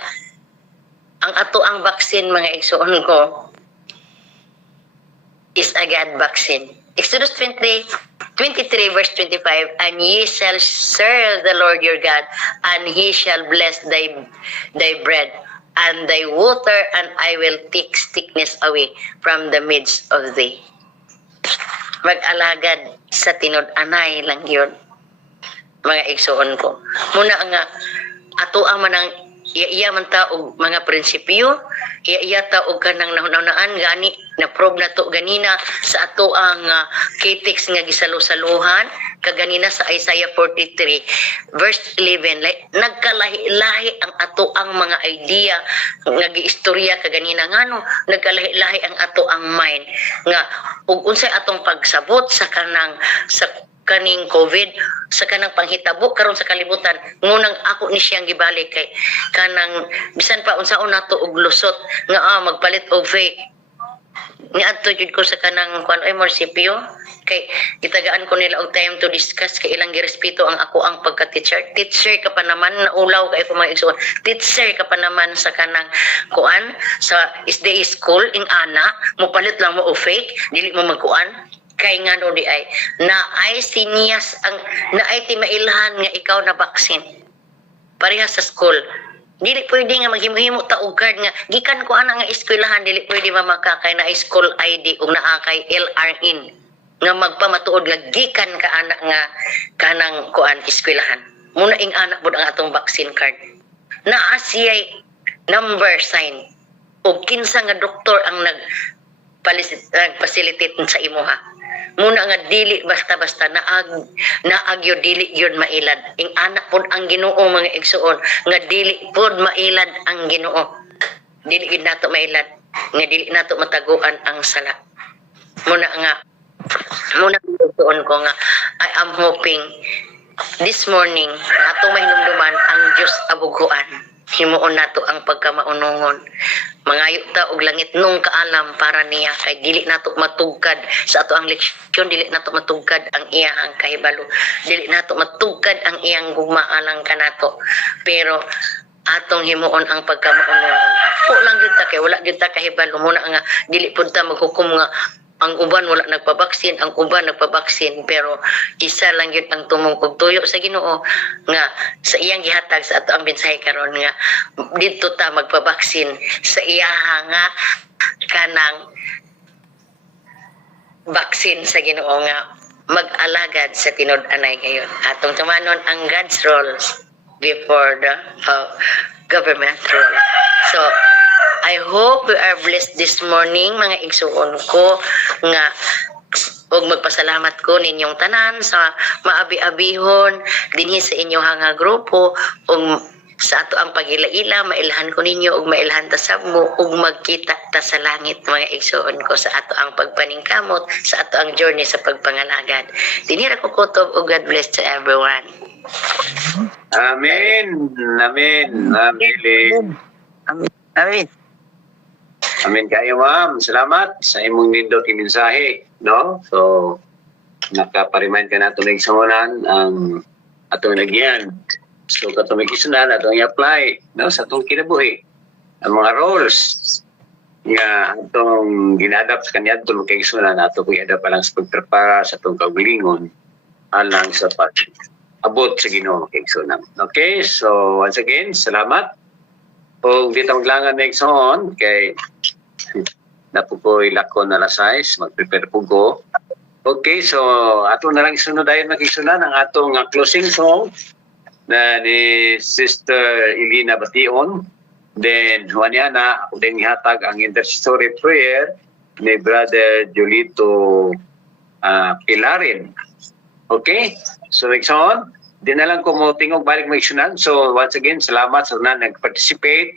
ang ato ang vaccine mga igsuon ko is a God vaccine. Exodus 23 verse 25, and ye shall serve the Lord your God, and he shall bless thy bread and thy water, and I will take sickness away from the midst of thee. Mag-alagad sa tinud-anay lang yun, mga igsuon ko. Muna nga, ato ang manang iya man ta og mga prinsipyo, iya ta og kanang nahunaan gani na probe na to ganina sa ato ang kitex nga gisalusaluhan kaganina sa Isaiah 43 verse 11. Nagkalahi-lahi ang ato ang mga idea nga giistorya kaganina ngano nagkalahi-lahi ang ato ang mind nga ug unsay atong pagsabot sa kaning COVID, sa kanang panghitabo karon sa kalibutan, ngunang ako ni siyang gibalik kay kanang bisan pa unsaon nato og lusot nga magpalit og fake. Niadto jud ko sa kanang kuan ay munisipyo kay gitagaan ko nila og time to discuss kay ilang girespeto ang ako ang pagka-teacher. Teacher ka pa naman, naulaw kay ko mga igsoon. Teacher ka pa naman sa kanang kuan sa SDA school ing ana, mo palit lang mo og fake, dili mo magkuan. Kay nga no di ay naay siniyas ang naay timailhan nga ikaw na baksin parehas sa school, dili pwede nga maghimo-himo ta og card nga gikan ko ana nga eskwelahan, dili pwede mamakakay na school ID ug naa kay LRN nga magpamatuod nga gikan ka ana nga kanang kuan eskwelahan. Muna ing anak bud ang atong vaccine card naa siyay number sign ug kinsa nga doktor ang nag-facilitate sa imuha. muna nga dili basta-basta naag yo dili yun mailad. Ing anak pod ang Ginoo mga igsuon nga dili pod mailad ang Ginoo. Dili gid nato mailad nga dili nato mataguan ang sala. Muna igsuon ko nga I am hoping this morning ato mahinumduman ang Dios abughuan. Himuon nato ang pagkamaunongon. Mangayo ta og langit nung kaalam para niya kay dili nato matugkad sa ato ang leksyon, dili nato matugkad ang iyang kahibalo, dili nato matugkad ang iyang gugma alang kanato. Pero atong himuon ang pagkamaunongon. Po lang gyud ta kay wala gyud ta kahibalo muna nga dili pud ta maghukom nga ang uban wala nagpabaksin, ang uban nagpabaksin, pero isa lang yun ang tumong og tuyo sa Ginoo nga sa iyang gihatag sa ato ang mensahe karon nga didto ta magpabaksin sa iyaha nga kanang baksin sa Ginoo nga mag-alagad sa tinud-anay ngayon. Atong tumanon ang God's rules before the government rule. So I hope we are blessed this morning mga igsuon ko nga og magpasalamat ko ninyong tanan sa maabi-abihon dinhi sa inyong nga grupo og sa ato ang pagila-ila mailhan ko ninyo og mailhan ta sabmo og magkita ta sa langit mga igsuon ko sa ato ang pagpaningkamot sa ato ang journey sa pagpangalagad. Dinhi ra ko kutob og God bless to everyone. Amen. Amen. Amen. Amen. Amen kayo, ma'am. Salamat sa imong nindot mensahe, no? So nakaparemind ka nato ng sangunan ang atong nagyan. So katong magisunan atong i-apply, no, sa atong kinabuhi. Ang mga roles nga atong ginadap sa kaniadto kay gisunan ato ko i-adapt lang sa pagprepara sa atong kaugalingon alang sa abot sa Ginoo kay gisunan. Okay? So once again, salamat. O dito maglangan na igsoon kay napo ko ilako na lasais, mag-prepare po ko. Okay, so ato na lang isunod ayon magigsunan ang atong closing song na ni Sister Elena Bation. Then huwanyana ako din ihatag ang intercessory prayer ni Brother Julito Pilarin. Okay, so igsoon di na lang ko mo tingog balik magigsunan. So once again, salamat sa na nag-participate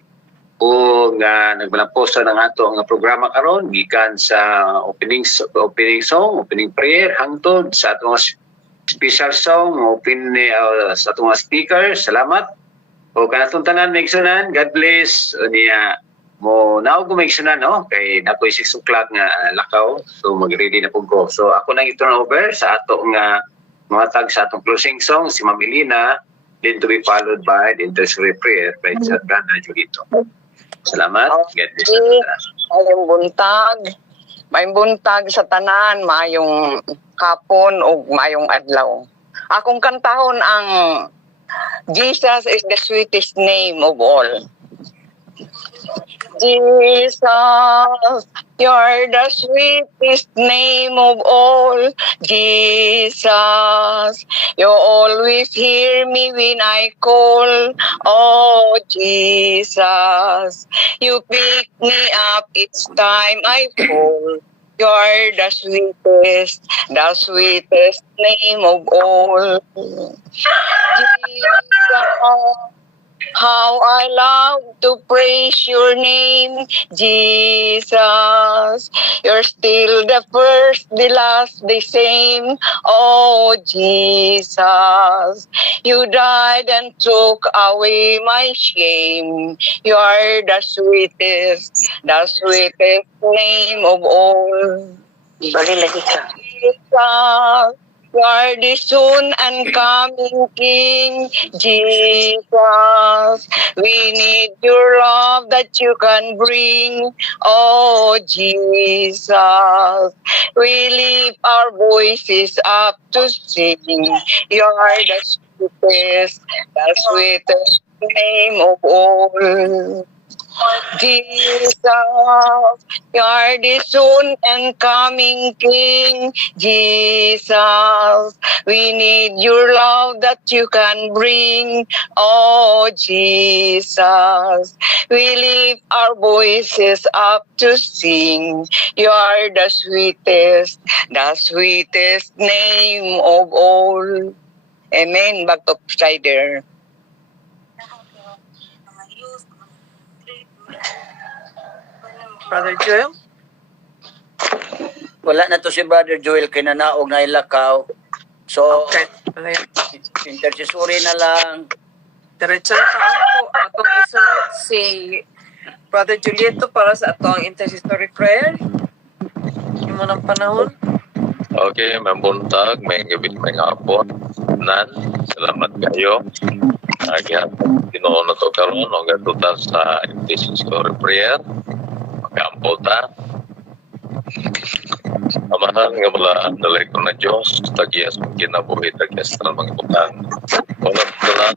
o nga nagmalamposo ng ato ang programa karon gikan sa opening song, opening prayer hangtod sa atong special song, sa atong speaker. Salamat. O kanatong tanan maigsunan, God bless. Niya mo naog maigsunan, no? Kay nakoy 6 o'clock nga lakaw. So mag-ready na pug ko. So ako nang i-turn over sa ato nga mga tag sa atong closing song si Ma'am Elena, then to be followed by the intercessory prayer by Sir Brother Julito. Salamat. God bless. Mayong buntag. Mayong buntag sa tanan, mayong kapon o mayong adlaw. Akong kantahon ang Jesus is the sweetest name of all. Jesus, you're the sweetest name of all. Jesus, you always hear me when I call. Oh, Jesus, you pick me up each time I fall. You're the sweetest name of all. Jesus, how I love to praise your name, Jesus. You're still the first, the last, the same. Oh, Jesus, you died and took away my shame. You are the sweetest name of all. Balik lagi ka. Jesus, you are the soon and coming King, Jesus. We need your love that you can bring, oh Jesus. We lift our voices up to sing. You are the sweetest name of all. Jesus, you are the soon and coming King. Jesus, we need your love that you can bring. Oh, Jesus, we lift our voices up to sing. You are the sweetest name of all. Amen. Back to Strider. Brother Joel? Wala na to si Brother Joel kay nanaog na ilakaw. So, Okay. intercessory na lang. Diretso na taan po. Atong isunod si Brother Julieto para sa atong intercessory prayer. Yung mo ng panahon. Okay, mabuntag, may gabi, may hapon. Nan, salamat kayo. Ginoo na to karon o gatuta sa intercessory prayer. Mag-ampol ta. Amahan nga wala dalay ko na Diyos, tagyas mong kinabuhi, tagyas na mga butang. Walang dalat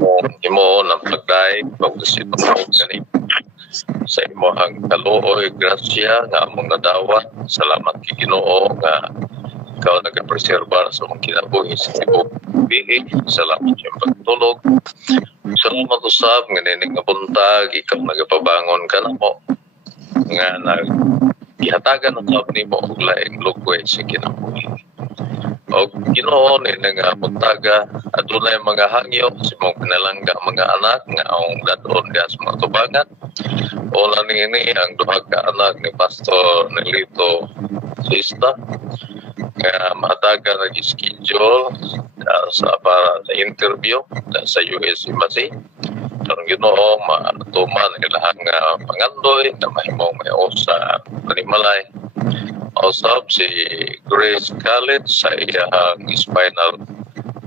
mong imo ng pagday, pagkasit mo ganin. Sa imo hang kalooy, grasya, nga among nadawat. Salamat kay Ginoo nga ikaw nagapreserbar sa mong kinabuhi sa tibok bihi. Salamat sa pagtulog. Salamat usab nga nining nga buntag, ikaw nagapabangon ka na mo. Nga gihatagan ang sab nimo og laing lugway sa kinabuhi. Og Ginoo ni nga buntaga adunay mga hangyo sa imong pinalangga mga anak nga ang dadon gas mga tubangan. O ini ang duha ka anak ni Pastor Nelito Sista nga mahatagan na schedule sa para sa interview sa US Embassy. Ang Ginoo maatuman ilahang pangandoy na mahimong may sa panimalay. Usab si Grace Khaled sa iyang spinal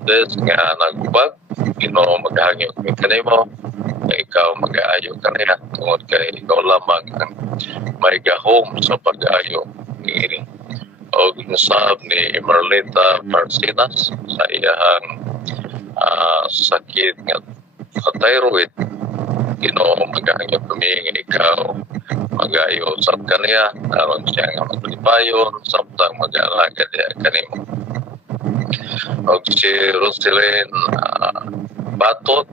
disc nga nagubag. Ginoo maghangyo kami kanimo na ikaw mag-aayo kanina tungod kay ikaw lamang ang may gahom sa pag-aayo ni o ginasab ni Marlita Marcinas sa iyang sakit nga sa thyroid. Ginoo maghangyo kami nga ikaw mag-aayo sa kaniya aron siya nga magpalipayon samtang mag-aalaga niya kanimo. O si Roselyn Batot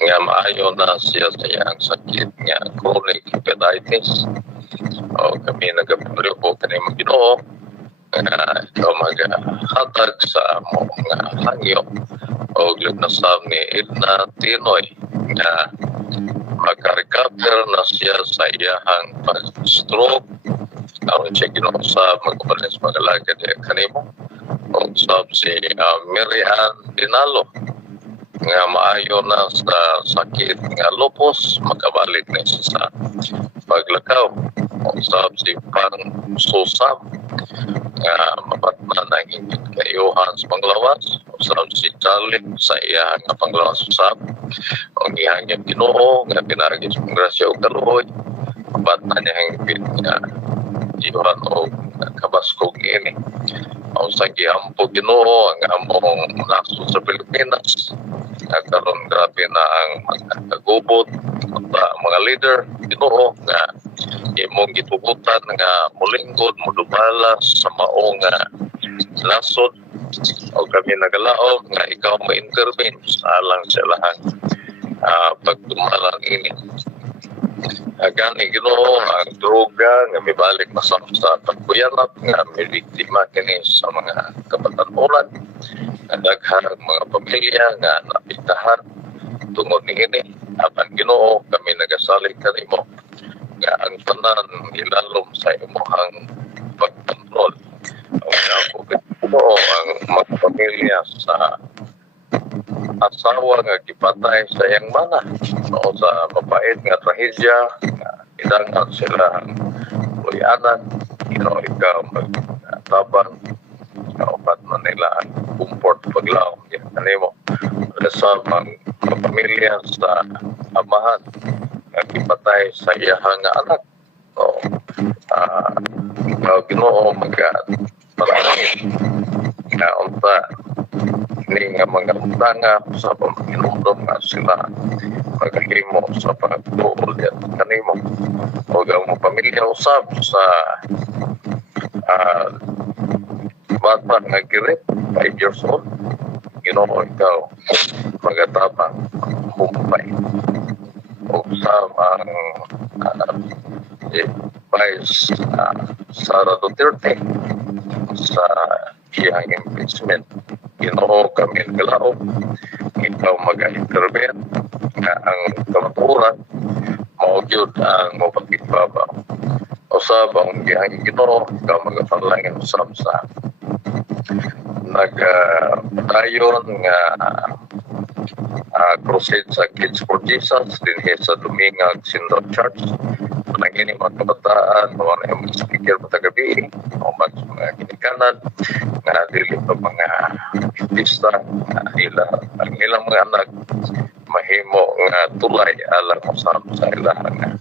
nga maayo na siya sa iyang sakit nga chronic hepatitis. O kami nagapagpaliw po kanimo Ginoo nga ikaw maghatag sa among hangyo o lugnasab ni Edna Tinoy nga makarecover na siya sa iyahang pag-stroke. Aron siya Ginoo magpapalis mag-alaga niya kanimo. O sab si Mary Ann Dinalo nga maayo na sa sakit nga lupus, makabalik na siya sa paglakaw. O sab si Pang Susam nga mapatman ang hingit kay Johans Panglawas. O sab si Charlie sa iya nga Panglawas usab. O gihangyan Ginoo nga pinagis mong grasya o kaluoy. Mapatman niya hingit nga Johan o kabaskog ini. O sa gihampo Ginoo ang among naso sa Pilipinas. Nagkaroon grabe na ang mga kagubot mga leader Ginoo nga imong gitugutan nga mulingkod mudubalas sa maong nasod o kami nagalaom nga ikaw ma-intervene sa alang sa lahang pagdumalang ini. Gani Ginoo ang droga nga mibalik na sa pagkuyanap nga may biktima kini sa mga kabatanunan nga daghang mga pamilya nga napiktahan tungod ni ini. Apan Ginoo kami nagasalig kanimo nga ang tanan ilalom sa imong pagkontrol. Ang Ginoo ang mga pamilya sa asawa nga gipatay sa iyang mana o sa mapait nga trahedya nga idangan sila kuyanan ikaw magtabang sa upat man nila ang comfort paglaom kanimo sa mga pamilya sa amahan nga gipatay sa iyang anak o Ginoo magpalangin nga unta ini nga mga utanga sa pamilumdom nga sila magahimo sa pagtuol at kanimo o ang pamilya usab sa bata nga girip 5 years old Ginoo ikaw magatabang humpay o sa Vice Sara Duterte sa iyang impeachment Ginoo kami galaog ikaw mag-intervene nga ang kamaturan maugyod ang mapagkikbabaw usab ang iyang Ginoo ikaw mag-panalangin usab sa nagdayon nga crusade sa Kids for Jesus dinhi sa Dumingag Syndrome Church nangini mga kabataan mga yung speaker matagabi o mga ginikanan nga dili pa mga artista ang ilang mga anak mahimo nga tulay alang usab sa ilang nga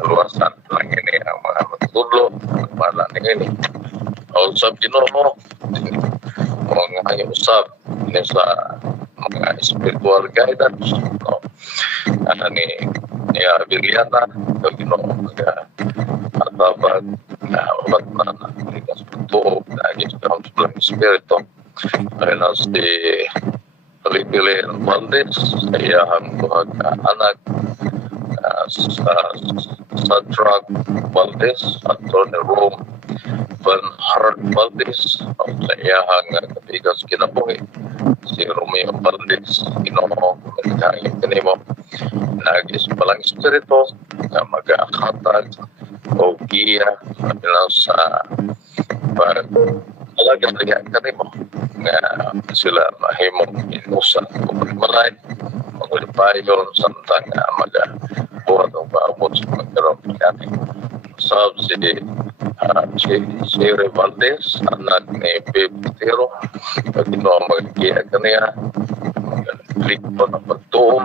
kaluwasan nangini ang mga matudlo wala nangini usab Ginoo mga usab ni sa mga spiritual guidance no ni Viliana o Ginoo mga atabag na ubat na ligas pagtuog na agis ng Espiritu ay na si Ripile Valdez sa iyahang buhag anak sa Drug Valdez at Tony Rome Van Hart Valdez sa iyahang kapigas kinabuhi si Romeo Valdez Ginoo nagkain kanimo nagis palang espiritu na mag-akatag o giya sa pag-alagang liyan kanimo nga sila mahimong inusan o pagmalay mag-ulipayon samtang mag-buhat o paabot sa magkaroon kani sab si Sherry Valdez anak ni Babe Tiro Ginoo mag-giya kaniya mag-click po ng pagtuon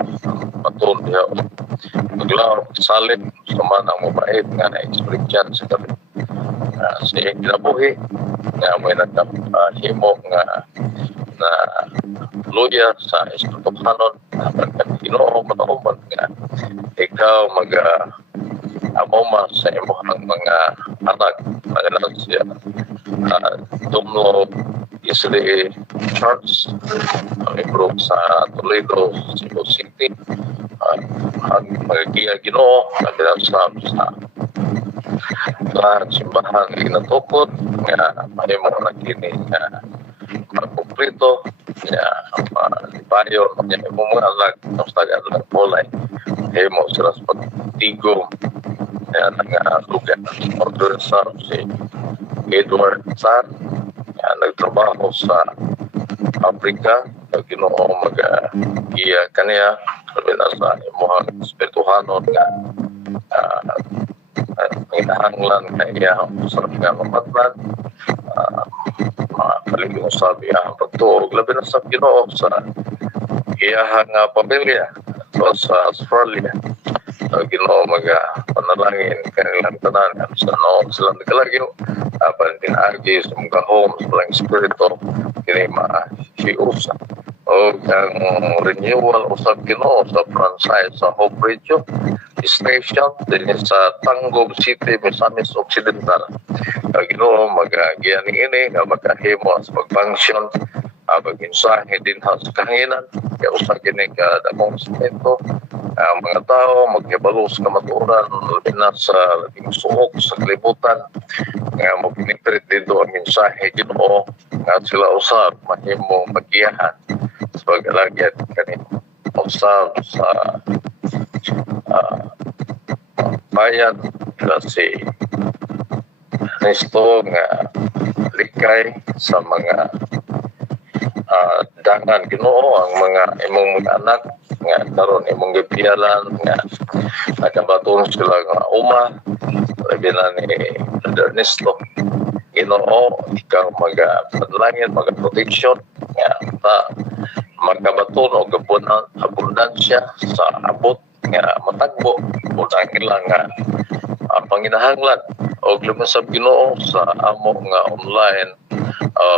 patuon niya maglaw salit sa manang mabait nga na-experience sa kami sa iyang kinabuhi nga may nagkahimo nga na luya sa Espirituhanon na Ginoo matauban nga ikaw amoma sa imong mga anak na siya Tumlo Isli Church ang improve sa Toledo Cebu City ang magigiya Ginoo nagdasam sa simbahan ginatukod nga mahimo na kini nga magkumplito nga lipayon nga imong mga anak ng tagaan ng polay himo sila sa pagtigom nga lugar order sa si Edward San nga nagtrabaho sa Africa Ginoo mag-giya kaniya sabi na sa imong espirituhanon nga hinahanglan na iya sa mga mamatlan mga kaligong sabi ang pagtuog labi na sa Ginoo sa iyahang pamilya sa Australia Ginoo panalangin kanilang tanan sa noon silang nagalagyo apan tinagi sa mga home sa mga espiritu kini mahiusa o ang renewal usab Ginoo sa franchise sa Hope Radio Station din sa Tangog City, Misamis Occidental. Ginoo mag-giya ini nga magahimo sa mag-function mag-mensahe din sa kahanginan kaya usa kini ka dakong semento ang mga tao maghibalo sa kamatuoran labi na sa labing suok sa kalibutan nga mag-interpret dito ang mensahe Ginoo nga sila usab mahimo magiyahan sa pag-alagad kanimo usab sa bayan kasi nesto nga likay sa mga dangan Ginoo ang mga imong mga anak nga karon imong gipiyalan nga nagabaton sila nga uma labi na ni Ernesto Ginoo ikaw mag-panalangin mag-protection nga magabaton o abundansya sa abot nga matagbo o ang ilang panginahanglan o lumusab Ginoo sa amo nga online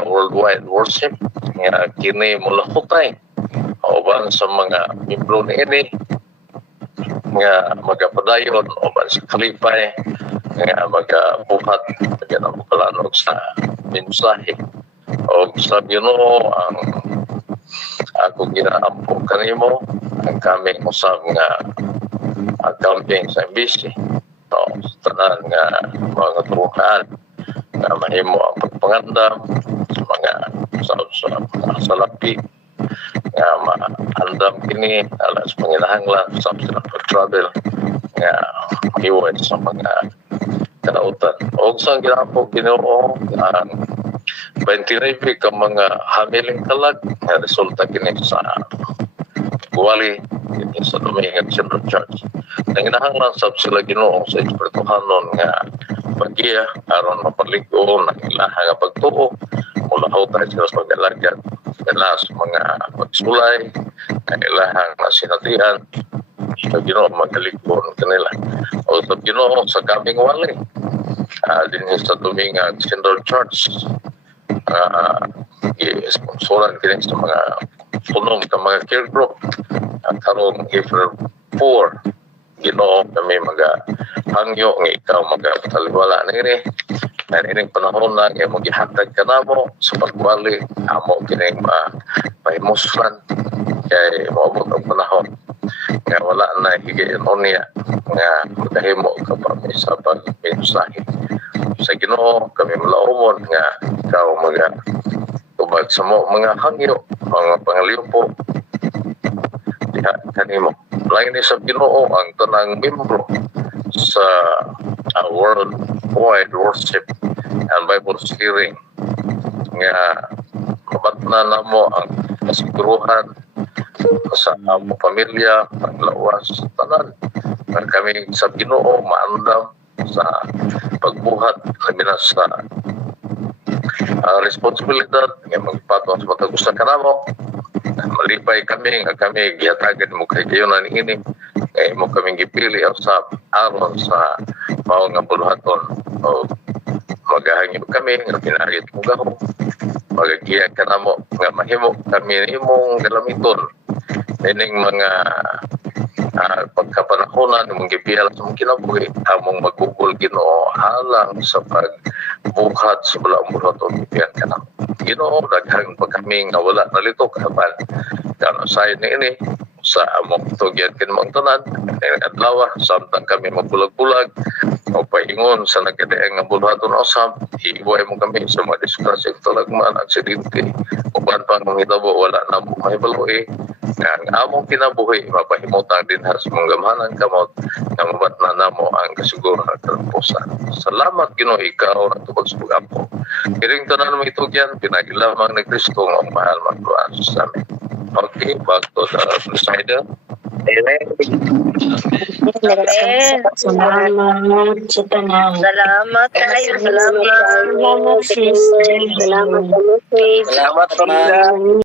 worldwide worship nga kini mulahutay uban sa mga membro niini nga magapadayon uban sa kalipay nga magabuhat nga pagkalanog sa mensahe o sa Ginoo ang ako ginaampo kanimo ang kaming usab nga camping sa MBC so tanan nga mga turukan nga mahimo ang pagpangandam sa mga sa lapi nga maandam kini alas panginahanglan sa pag-travel nga mahiway sa mga kanautan o sa ginampo Ginoo ang 29 ka mga hamiling kalag nga resulta kini sa Guwali kini sa Domingan Central Church nanginahanglan sab sila Ginoo sa espirituhanon nga paggiya aron mapaligo ng ilaha nga pagtuo mula tayo sila sa pag-alagad sa mga pagsulay ang ilahang nasinatian sa Ginoo magalikon kanila o sa Ginoo sa kaming wali din sa Domingan Central Church i-sponsoran kini sa mga punom ka mga care group at karong April 4 Ginoo kami hangyo nga ikaw magpataliwala nini na ining panahon na nga magihatag ka namo sa pagwali amo kining pahimuslan kay maabot ang panahon nga wala na higayon niya nga magahimo ka pa sa pag-mensahe sa Ginoo kami malaumon nga ikaw tubag sa mo mga hangyo mga pangalipo diha kanimo lain ni sa Ginoo ang tanang membro sa worldwide worship and Bible sharing nga mabat na namo ang kasiguruhan sa among pamilya paglawas tanan nga kami sa Ginoo maandam sa pagbuhat labi na sa responsibilidad nga magpatong sa pagkagusta kanamo malipay kami nga kami gihatagan mo kay kayo na ini kay mo kami gipili sa aron sa mao nga buluhaton o magahangyo kami nga pinarit mo gaho magagiya kanamo nga mahimo kami imong galamiton ining mga pagkapanahonan mong gipiyal sa mong kinabuhi among magugol Ginoo halang sa pagbuhat sa bulaang buluhaton gipiyan kanamo Ginoo daghang pa kami nga wala nalitok apan kano sayon ni ini sa among tugyan kinamang tanan adlaw samtang kami magbulag-bulag o paingon sa nagkadaang nga buluhaton usab iiway mo kami sa mga disgrasya talagman aksidente uban pang mahitabo wala na mo mahibaloy nga ang among kinabuhi mapahimutang din sa mga gamhanan kamot nga mabat na namo ang kasiguran at kalampusan. Salamat Ginoo ikaw at tubag sa pag-ampo. Kiring tanan mo itugyan pinagilamang ni Kristo nga mahal magluan sa amin. Okay, back to the presider. Amen. Salamat sa tanan. Salamat kayo. Salamat sister. Salamat. Salamat, Ma'am.